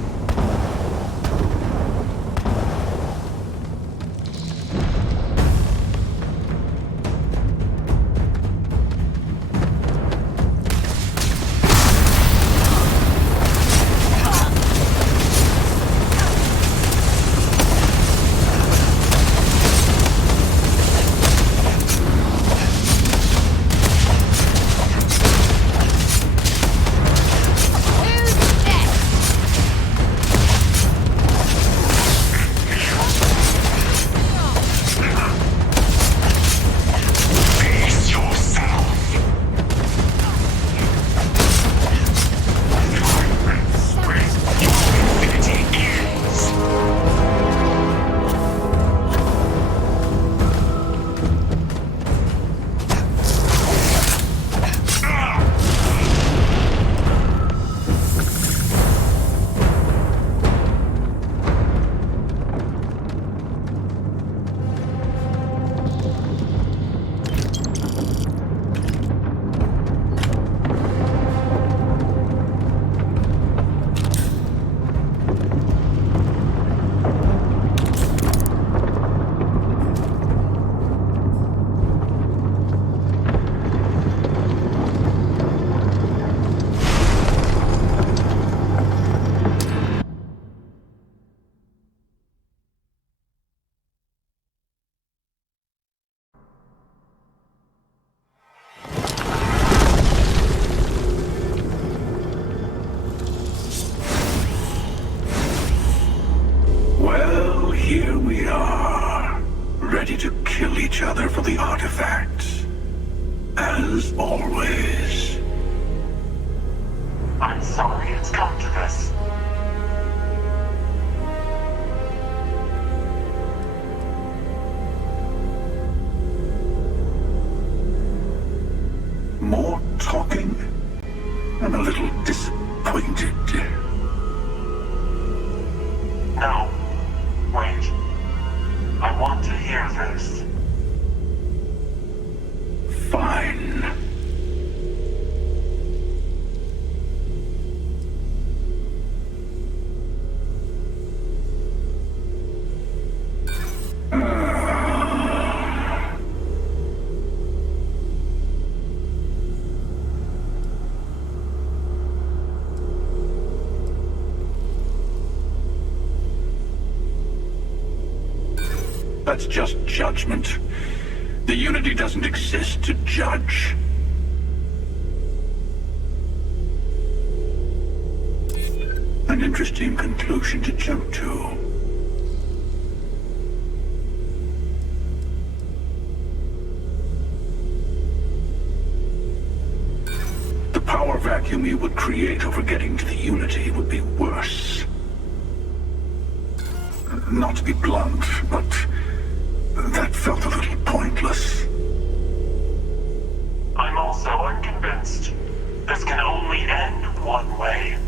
Well, here we are, ready to kill each other for the artifacts. As always. I'm sorry it's come to this. More talking? I'm a little disappointed. No. Wait. I want to hear this. Fine. That's just judgment. The Unity doesn't exist to judge. An interesting conclusion to jump to. The power vacuum you would create over getting to the Unity would be worse. Not to be blunt, but that felt a little pointless. I'm also unconvinced. This can only end one way.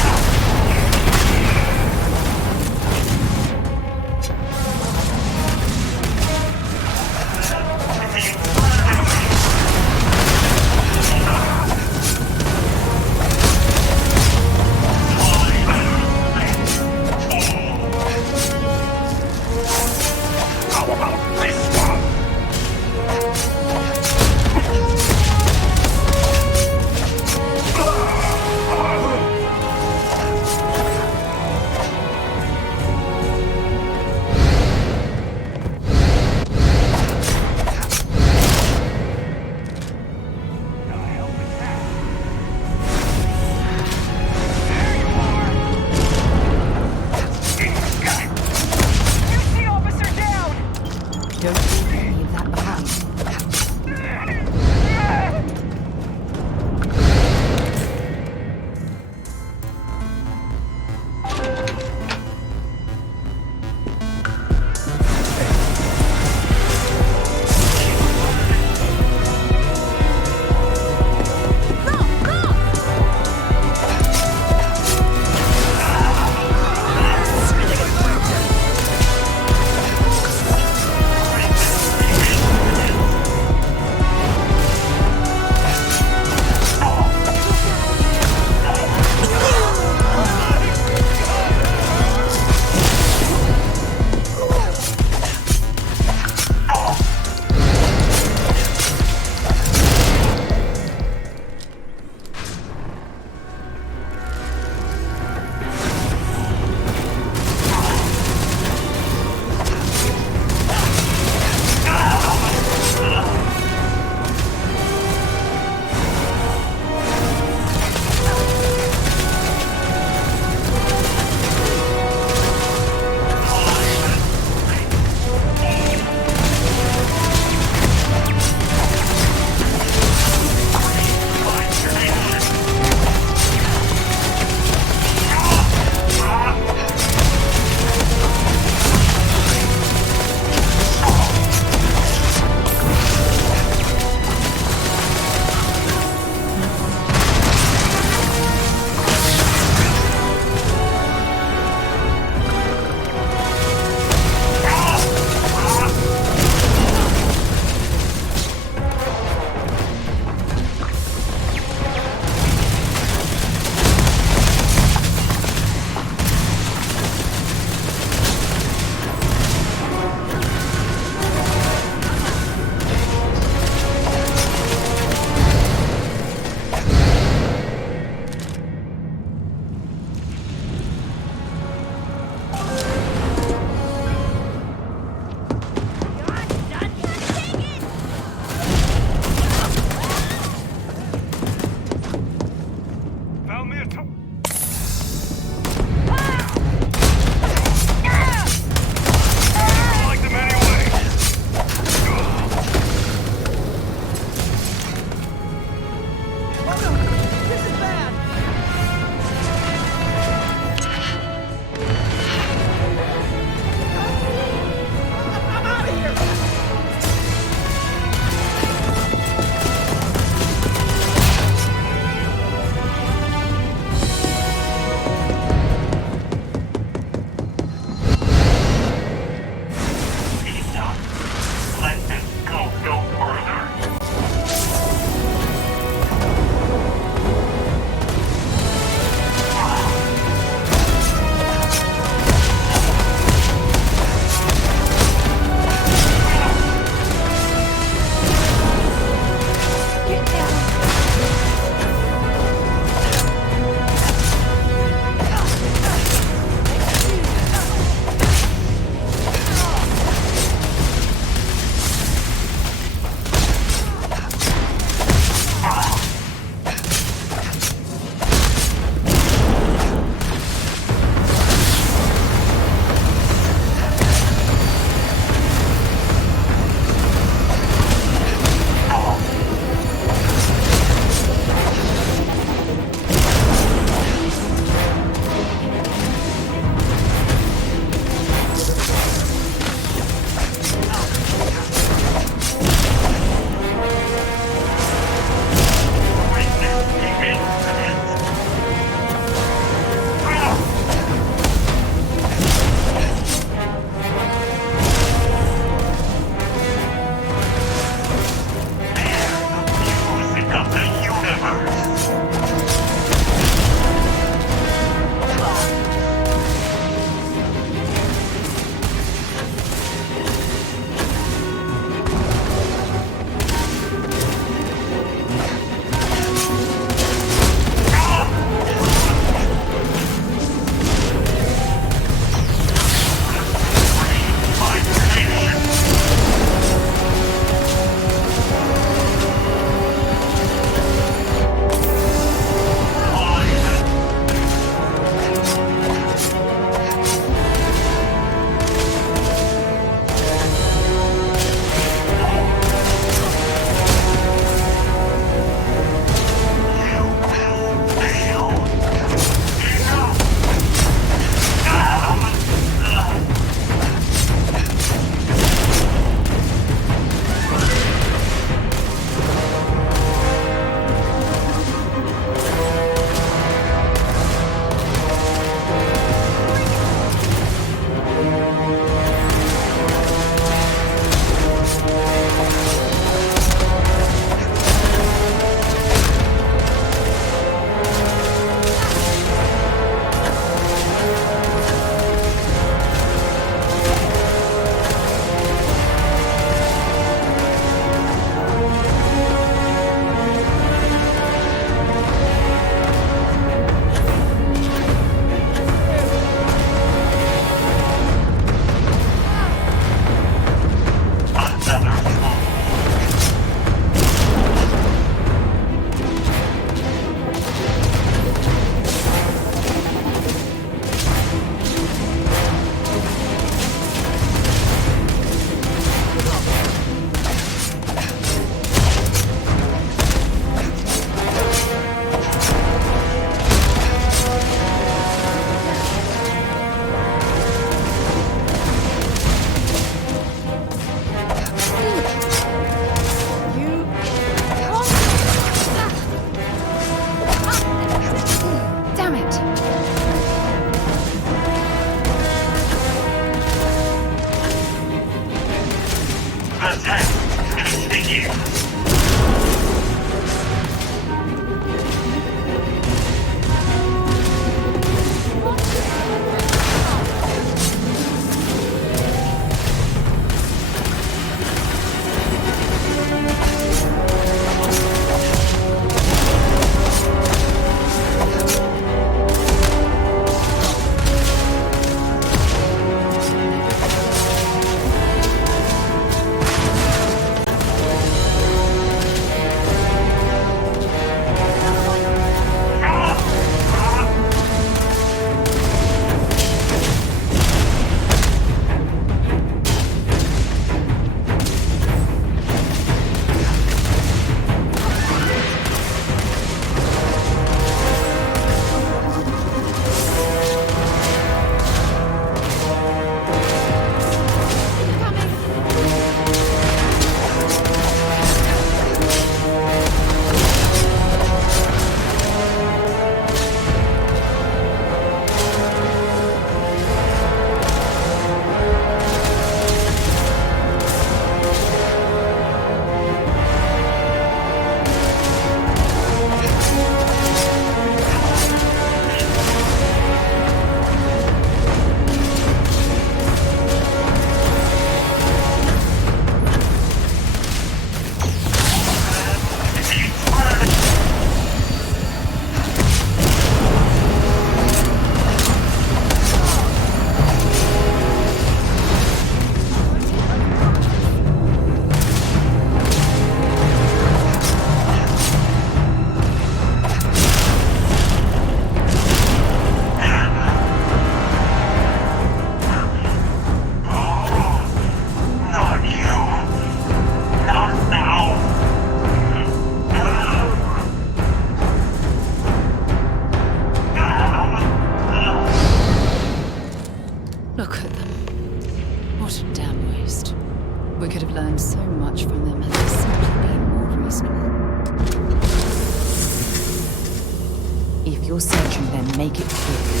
If you're searching, then make it quick.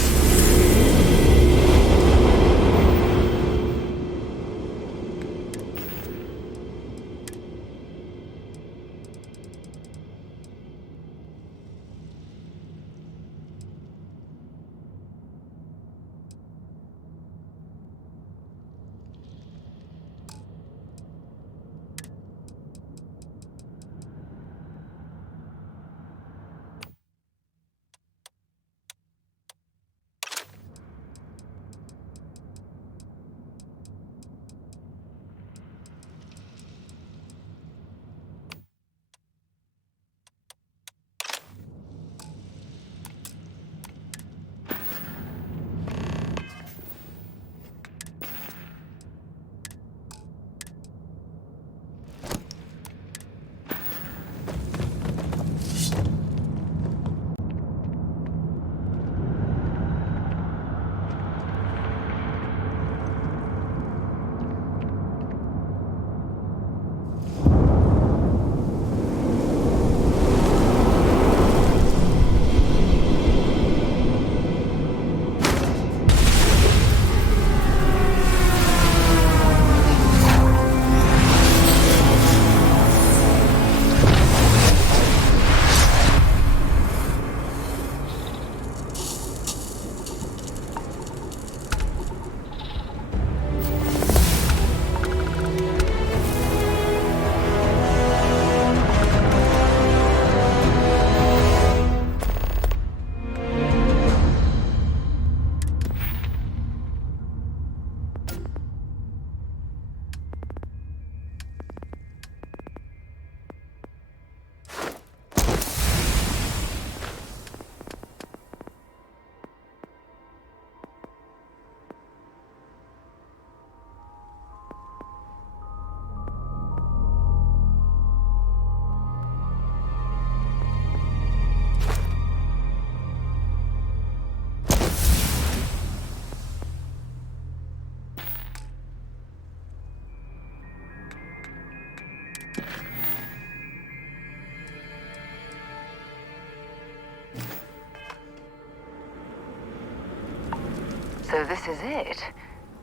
So this is it.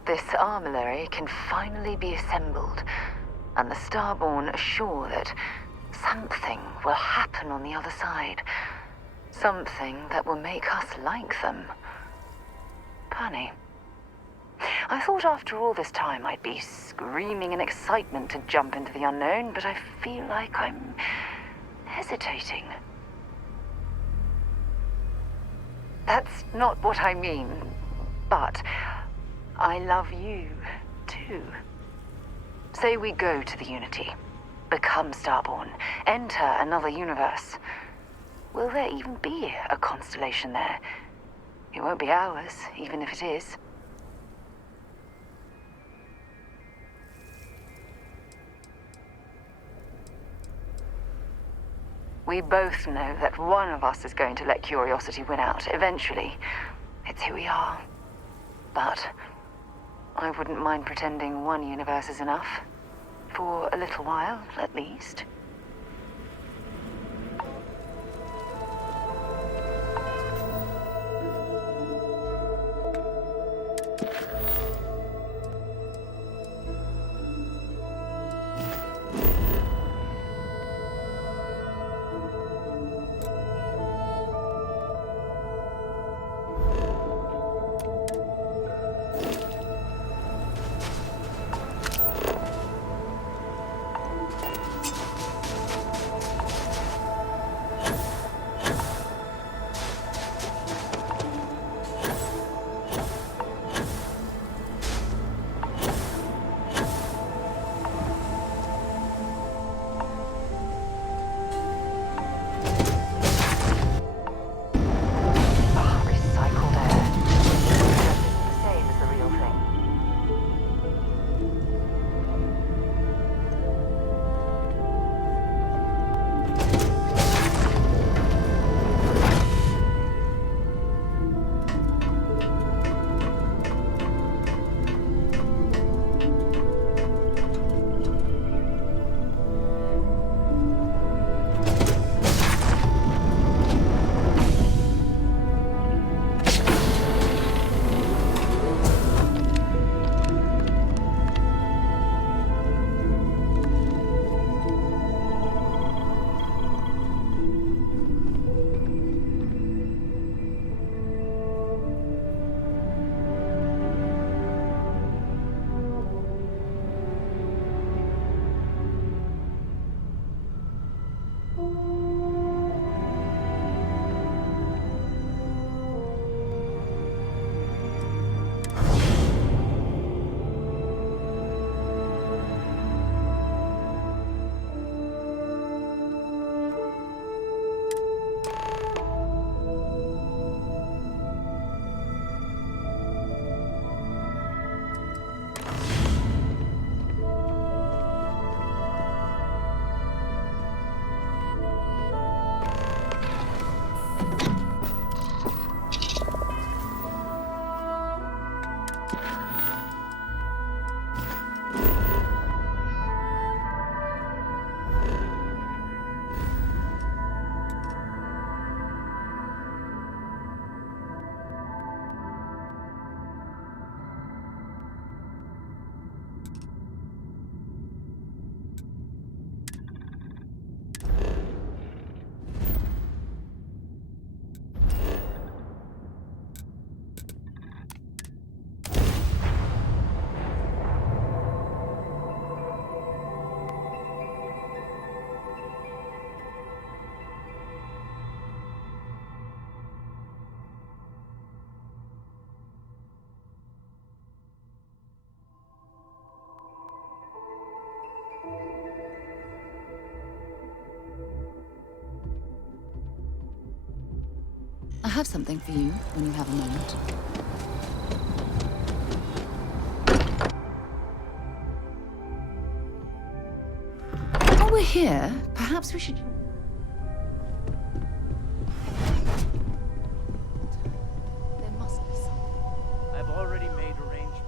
This armillary can finally be assembled, and the Starborn are sure that something will happen on the other side. Something that will make us like them. Funny. I thought after all this time I'd be screaming in excitement to jump into the unknown, but I feel like I'm hesitating. That's not what I mean, but I love you, too. Say we go to the Unity, become Starborn, enter another universe. Will there even be a constellation there? It won't be ours, even if it is. We both know that one of us is going to let curiosity win out, eventually. It's who we are. But I wouldn't mind pretending one universe is enough. For a little while, at least. have something for you when you have a moment. While we're here, perhaps we should... There must be something. I've already made arrangements.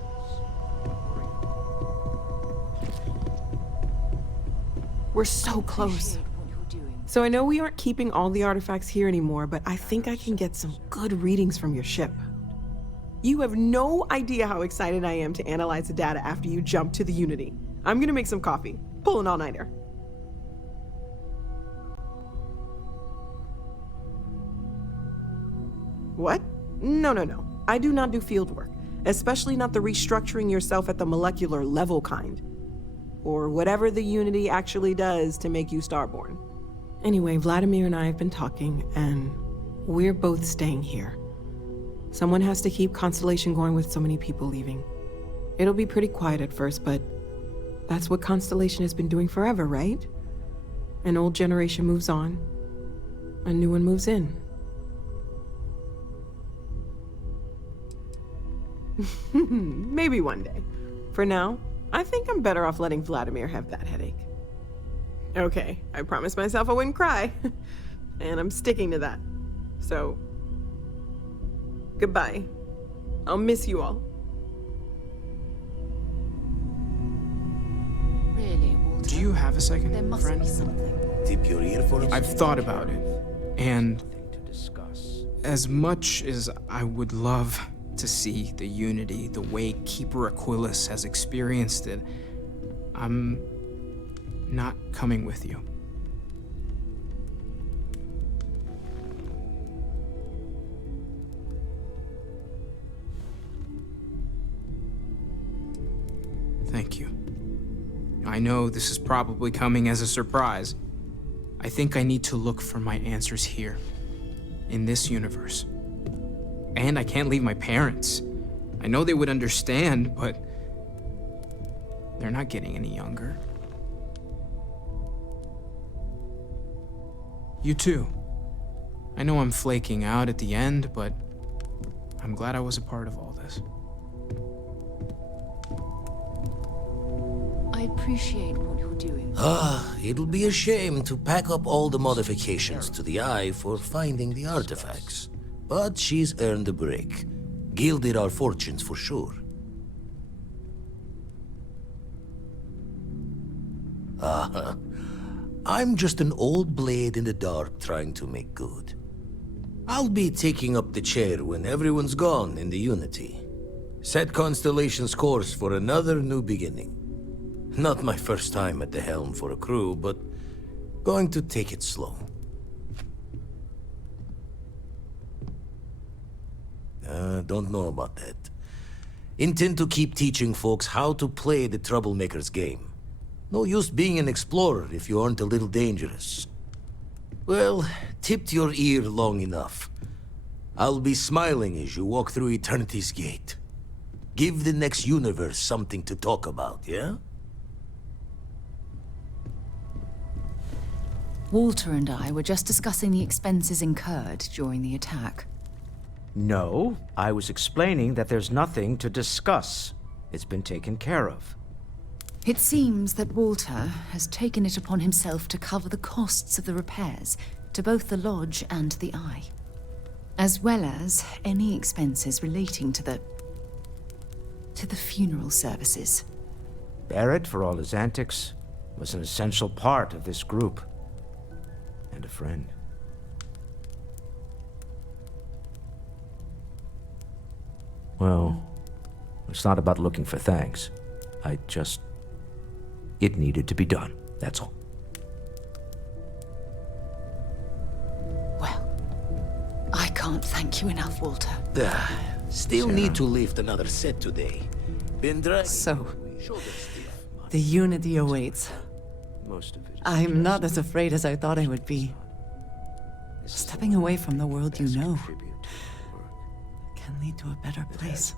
We're so close. So I know we aren't keeping all the artifacts here anymore, but I think I can get some good readings from your ship. You have no idea how excited I am to analyze the data after you jump to the Unity. I'm gonna make some coffee. Pull an all-nighter. What? No. I do not do field work, especially not the restructuring yourself at the molecular level kind. Or whatever the Unity actually does to make you starborn. Anyway, Vladimir and I have been talking, and we're both staying here. Someone has to keep Constellation going with so many people leaving. It'll be pretty quiet at first, but that's what Constellation has been doing forever, right? An old generation moves on, a new one moves in. Maybe one day. For now, I think I'm better off letting Vladimir have that headache. Okay, I promised myself I wouldn't cry. And I'm sticking to that. So, goodbye. I'll miss you all. Really, Walter? Do you have a second, There must friend? be something. Tip your ear for a I've thought about it, and as much as I would love to see the Unity the way Keeper Aquilus has experienced it, I'm not coming with you. Thank you. I know this is probably coming as a surprise. I think I need to look for my answers here, in this universe. And I can't leave my parents. I know they would understand, but they're not getting any younger. You too. I know I'm flaking out at the end, but I'm glad I was a part of all this. I appreciate what you're doing. It'll be a shame to pack up all the modifications to the Eye for finding the artifacts. But she's earned a break. Gilded our fortunes for sure. I'm just an old blade in the dark trying to make good. I'll be taking up the chair when everyone's gone in the Unity. Set Constellation's course for another new beginning. Not my first time at the helm for a crew, but going to take it slow. Don't know about that. Intend to keep teaching folks how to play the Troublemaker's game. No use being an explorer if you aren't a little dangerous. Well, tipped your ear long enough. I'll be smiling as you walk through Eternity's gate. Give the next universe something to talk about, yeah? Walter and I were just discussing the expenses incurred during the attack. No, I was explaining that there's nothing to discuss. It's been taken care of. It seems that Walter has taken it upon himself to cover the costs of the repairs to both the Lodge and the Eye, as well as any expenses relating to the funeral services. Barrett, for all his antics, was an essential part of this group. And a friend. Well, it's not about looking for thanks. It needed to be done, that's all. Well, I can't thank you enough, Walter. Still need to lift another set today. Been driving. So, the Unity awaits. Most of it. I'm not as afraid as I thought I would be. Stepping away from the world you know can lead to a better place.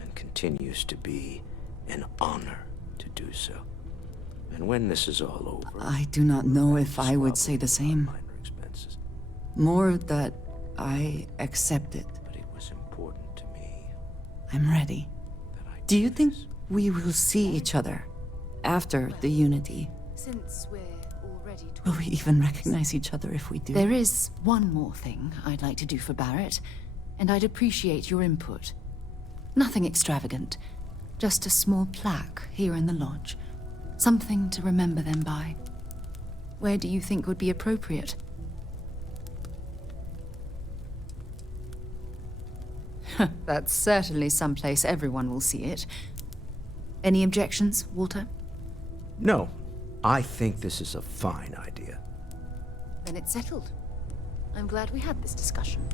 And continues to be an honor to do so. And when this is all over, I do not know if I would say the same. More that I accept it. But it was important to me. I'm ready. Do you think we will see each other after the Unity? Since we're already Will we even recognize each other if we do? There is one more thing I'd like to do for Barrett, and I'd appreciate your input. Nothing extravagant, just a small plaque here in the lodge. Something to remember them by. Where do you think would be appropriate? That's certainly someplace everyone will see it. Any objections, Walter? No, I think this is a fine idea. Then it's settled. I'm glad we had this discussion.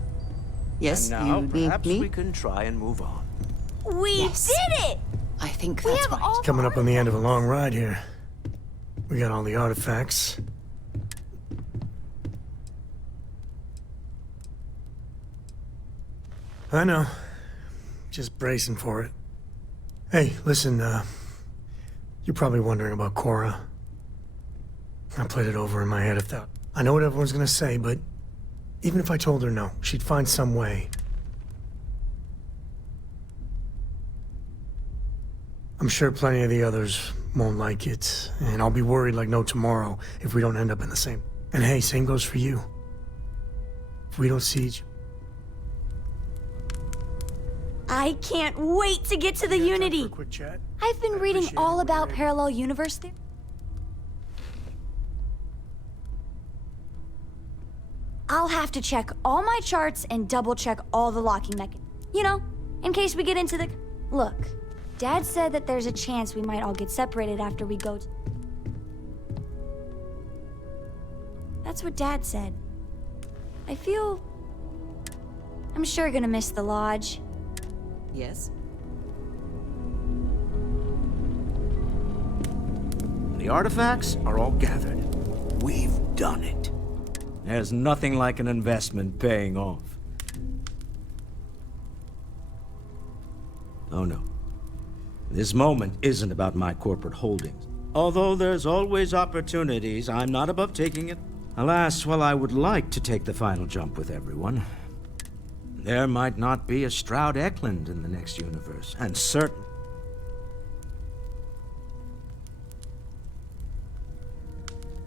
Yes, and now you need perhaps me? we can try and move on. We did it! I think We that's have right. all Coming up on the end of a long ride here. We got all the artifacts. I know. Just bracing for it. Hey, listen, you're probably wondering about Cora. I played it over in my head if that... I know what everyone's gonna say, but even if I told her no, she'd find some way. I'm sure plenty of the others won't like it, and I'll be worried like no tomorrow if we don't end up in the same... And hey, same goes for you. If we don't see each... I can't wait to get to the Unity. Quick chat. I've been reading all about parallel universe theory. I'll have to check all my charts and double check all the locking mechanisms. You know, in case we get into the... Look, Dad said that there's a chance we might all get separated after we go to... That's what Dad said. I feel... I'm sure gonna miss the lodge. Yes. The artifacts are all gathered. We've done it. There's nothing like an investment paying off. Oh no. This moment isn't about my corporate holdings. Although there's always opportunities, I'm not above taking it. Alas, while I would like to take the final jump with everyone, there might not be a Stroud Eklund in the next universe, and certain...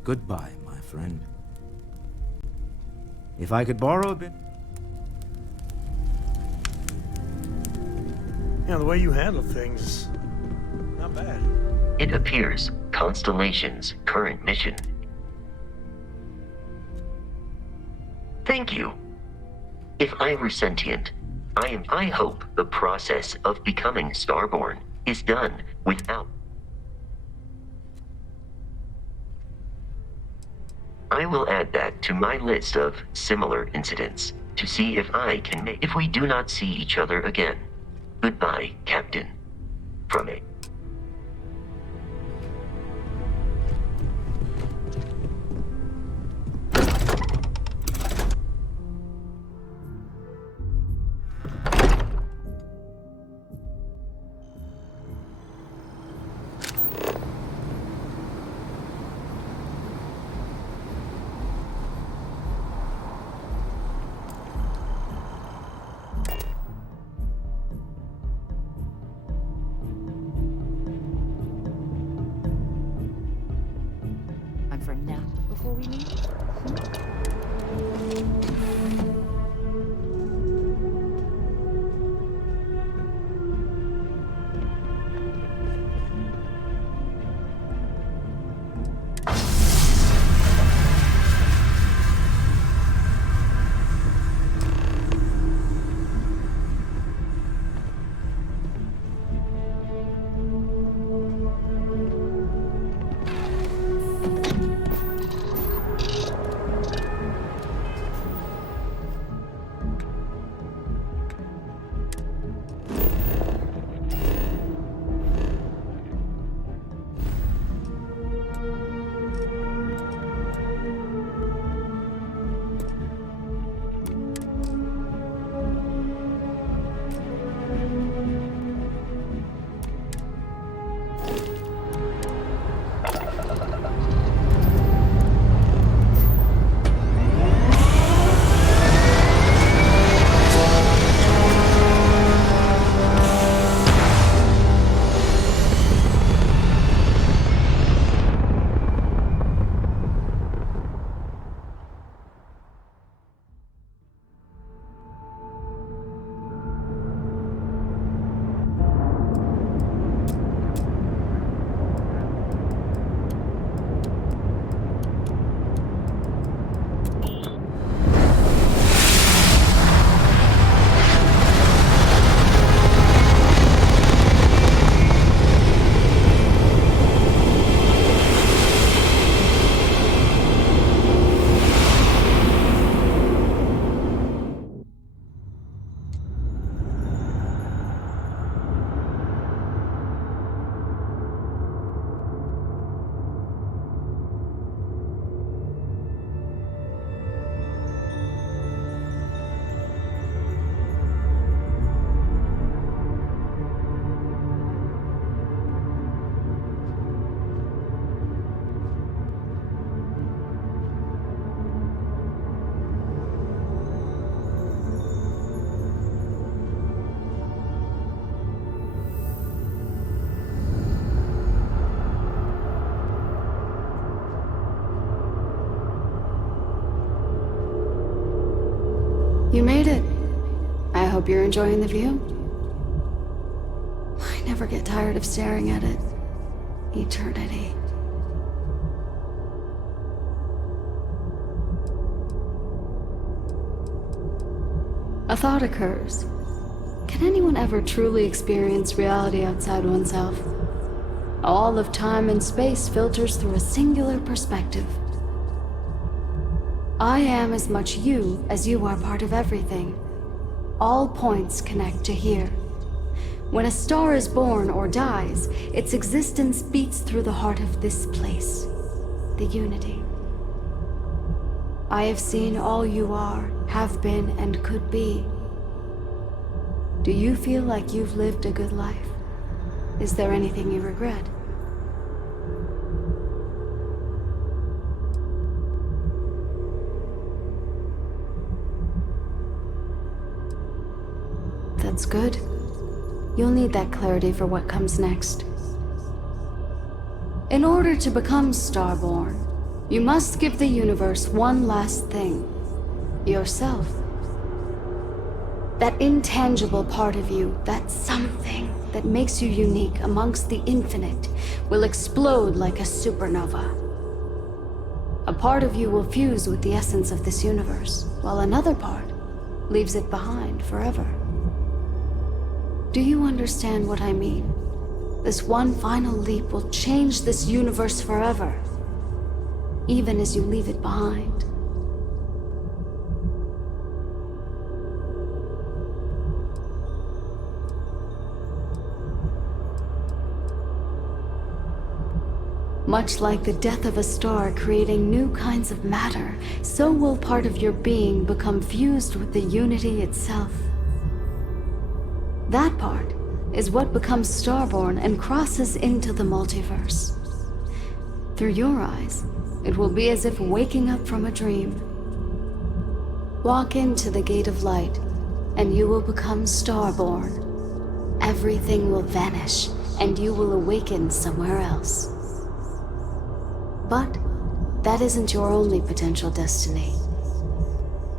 Goodbye, my friend. If I could borrow a bit... Yeah, the way you handle things, not bad. It appears Constellation's current mission. Thank you. If I were sentient, I hope the process of becoming Starborn is done without... I will add that to my list of similar incidents to see if I can make... If we do not see each other again, goodbye, Captain. From a... You made it. I hope you're enjoying the view. I never get tired of staring at it. Eternity. A thought occurs. Can anyone ever truly experience reality outside oneself? All of time and space filters through a singular perspective. I am as much you as you are part of everything. All points connect to here. When a star is born or dies, its existence beats through the heart of this place, the unity. I have seen all you are, have been, and could be. Do you feel like you've lived a good life? Is there anything you regret? That's good. You'll need that clarity for what comes next. In order to become Starborn, you must give the universe one last thing. Yourself. That intangible part of you, that something that makes you unique amongst the infinite, will explode like a supernova. A part of you will fuse with the essence of this universe, while another part leaves it behind forever. Do you understand what I mean? This one final leap will change this universe forever, even as you leave it behind. Much like the death of a star creating new kinds of matter, so will part of your being become fused with the unity itself. That part is what becomes Starborn and crosses into the multiverse. Through your eyes, it will be as if waking up from a dream. Walk into the gate of light, and you will become Starborn. Everything will vanish, and you will awaken somewhere else. But that isn't your only potential destiny.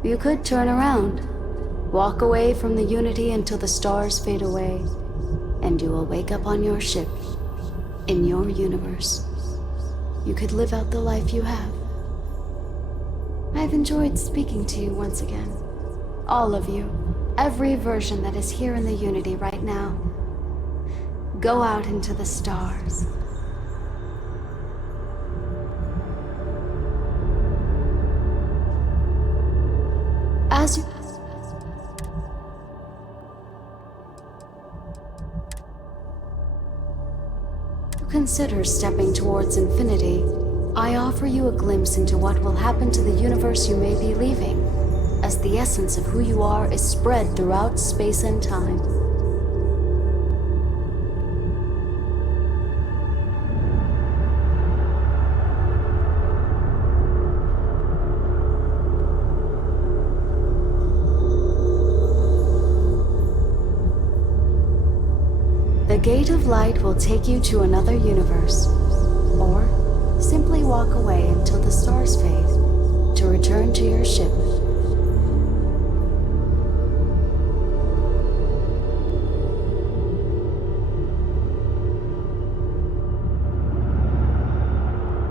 You could turn around. Walk away from the unity until the stars fade away, and you will wake up on your ship, in your universe. You could live out the life you have. I've enjoyed speaking to you once again. All of you, every version that is here in the unity right now. Go out into the stars. As you consider stepping towards infinity, I offer you a glimpse into what will happen to the universe you may be leaving, as the essence of who you are is spread throughout space and time. The Gate of Light will take you to another universe, or simply walk away until the stars fade, to return to your ship.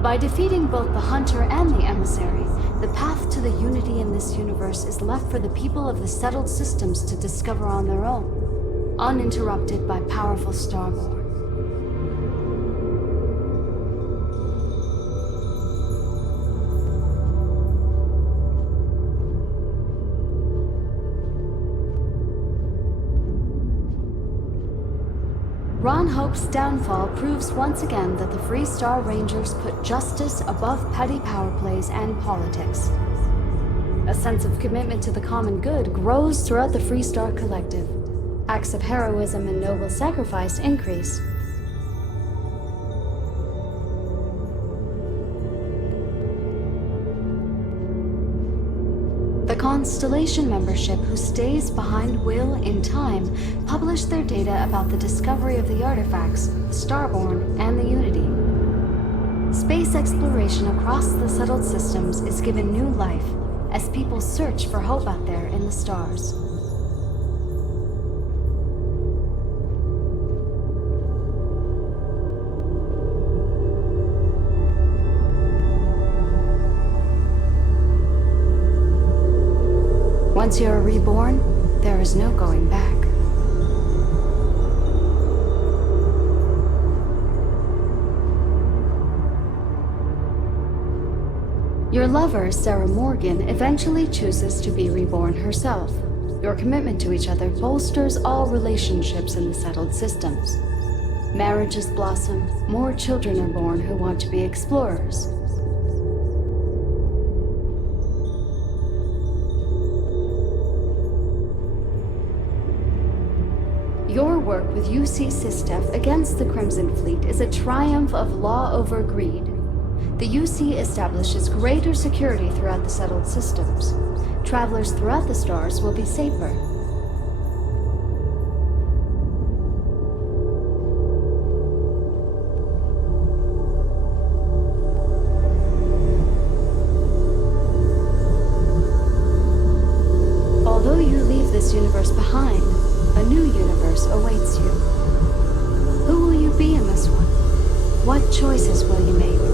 By defeating both the Hunter and the Emissary, the path to the unity in this universe is left for the people of the settled systems to discover on their own, uninterrupted by powerful Starborn. Ron Hope's downfall proves once again that the Free Star Rangers put justice above petty power plays and politics. A sense of commitment to the common good grows throughout the Free Star Collective. Acts of heroism and noble sacrifice increase. The Constellation membership who stays behind will, in time, publish their data about the discovery of the artifacts, Starborn, and the Unity. Space exploration across the settled systems is given new life, as people search for hope out there in the stars. Once you are reborn, there is no going back. Your lover, Sarah Morgan, eventually chooses to be reborn herself. Your commitment to each other bolsters all relationships in the settled systems. Marriages blossom, more children are born who want to be explorers. Your work with UC Sistef against the Crimson Fleet is a triumph of law over greed. The UC establishes greater security throughout the settled systems. Travelers throughout the stars will be safer. Although you leave this universe behind, a new universe awaits you. Who will you be in this one? What choices will you make?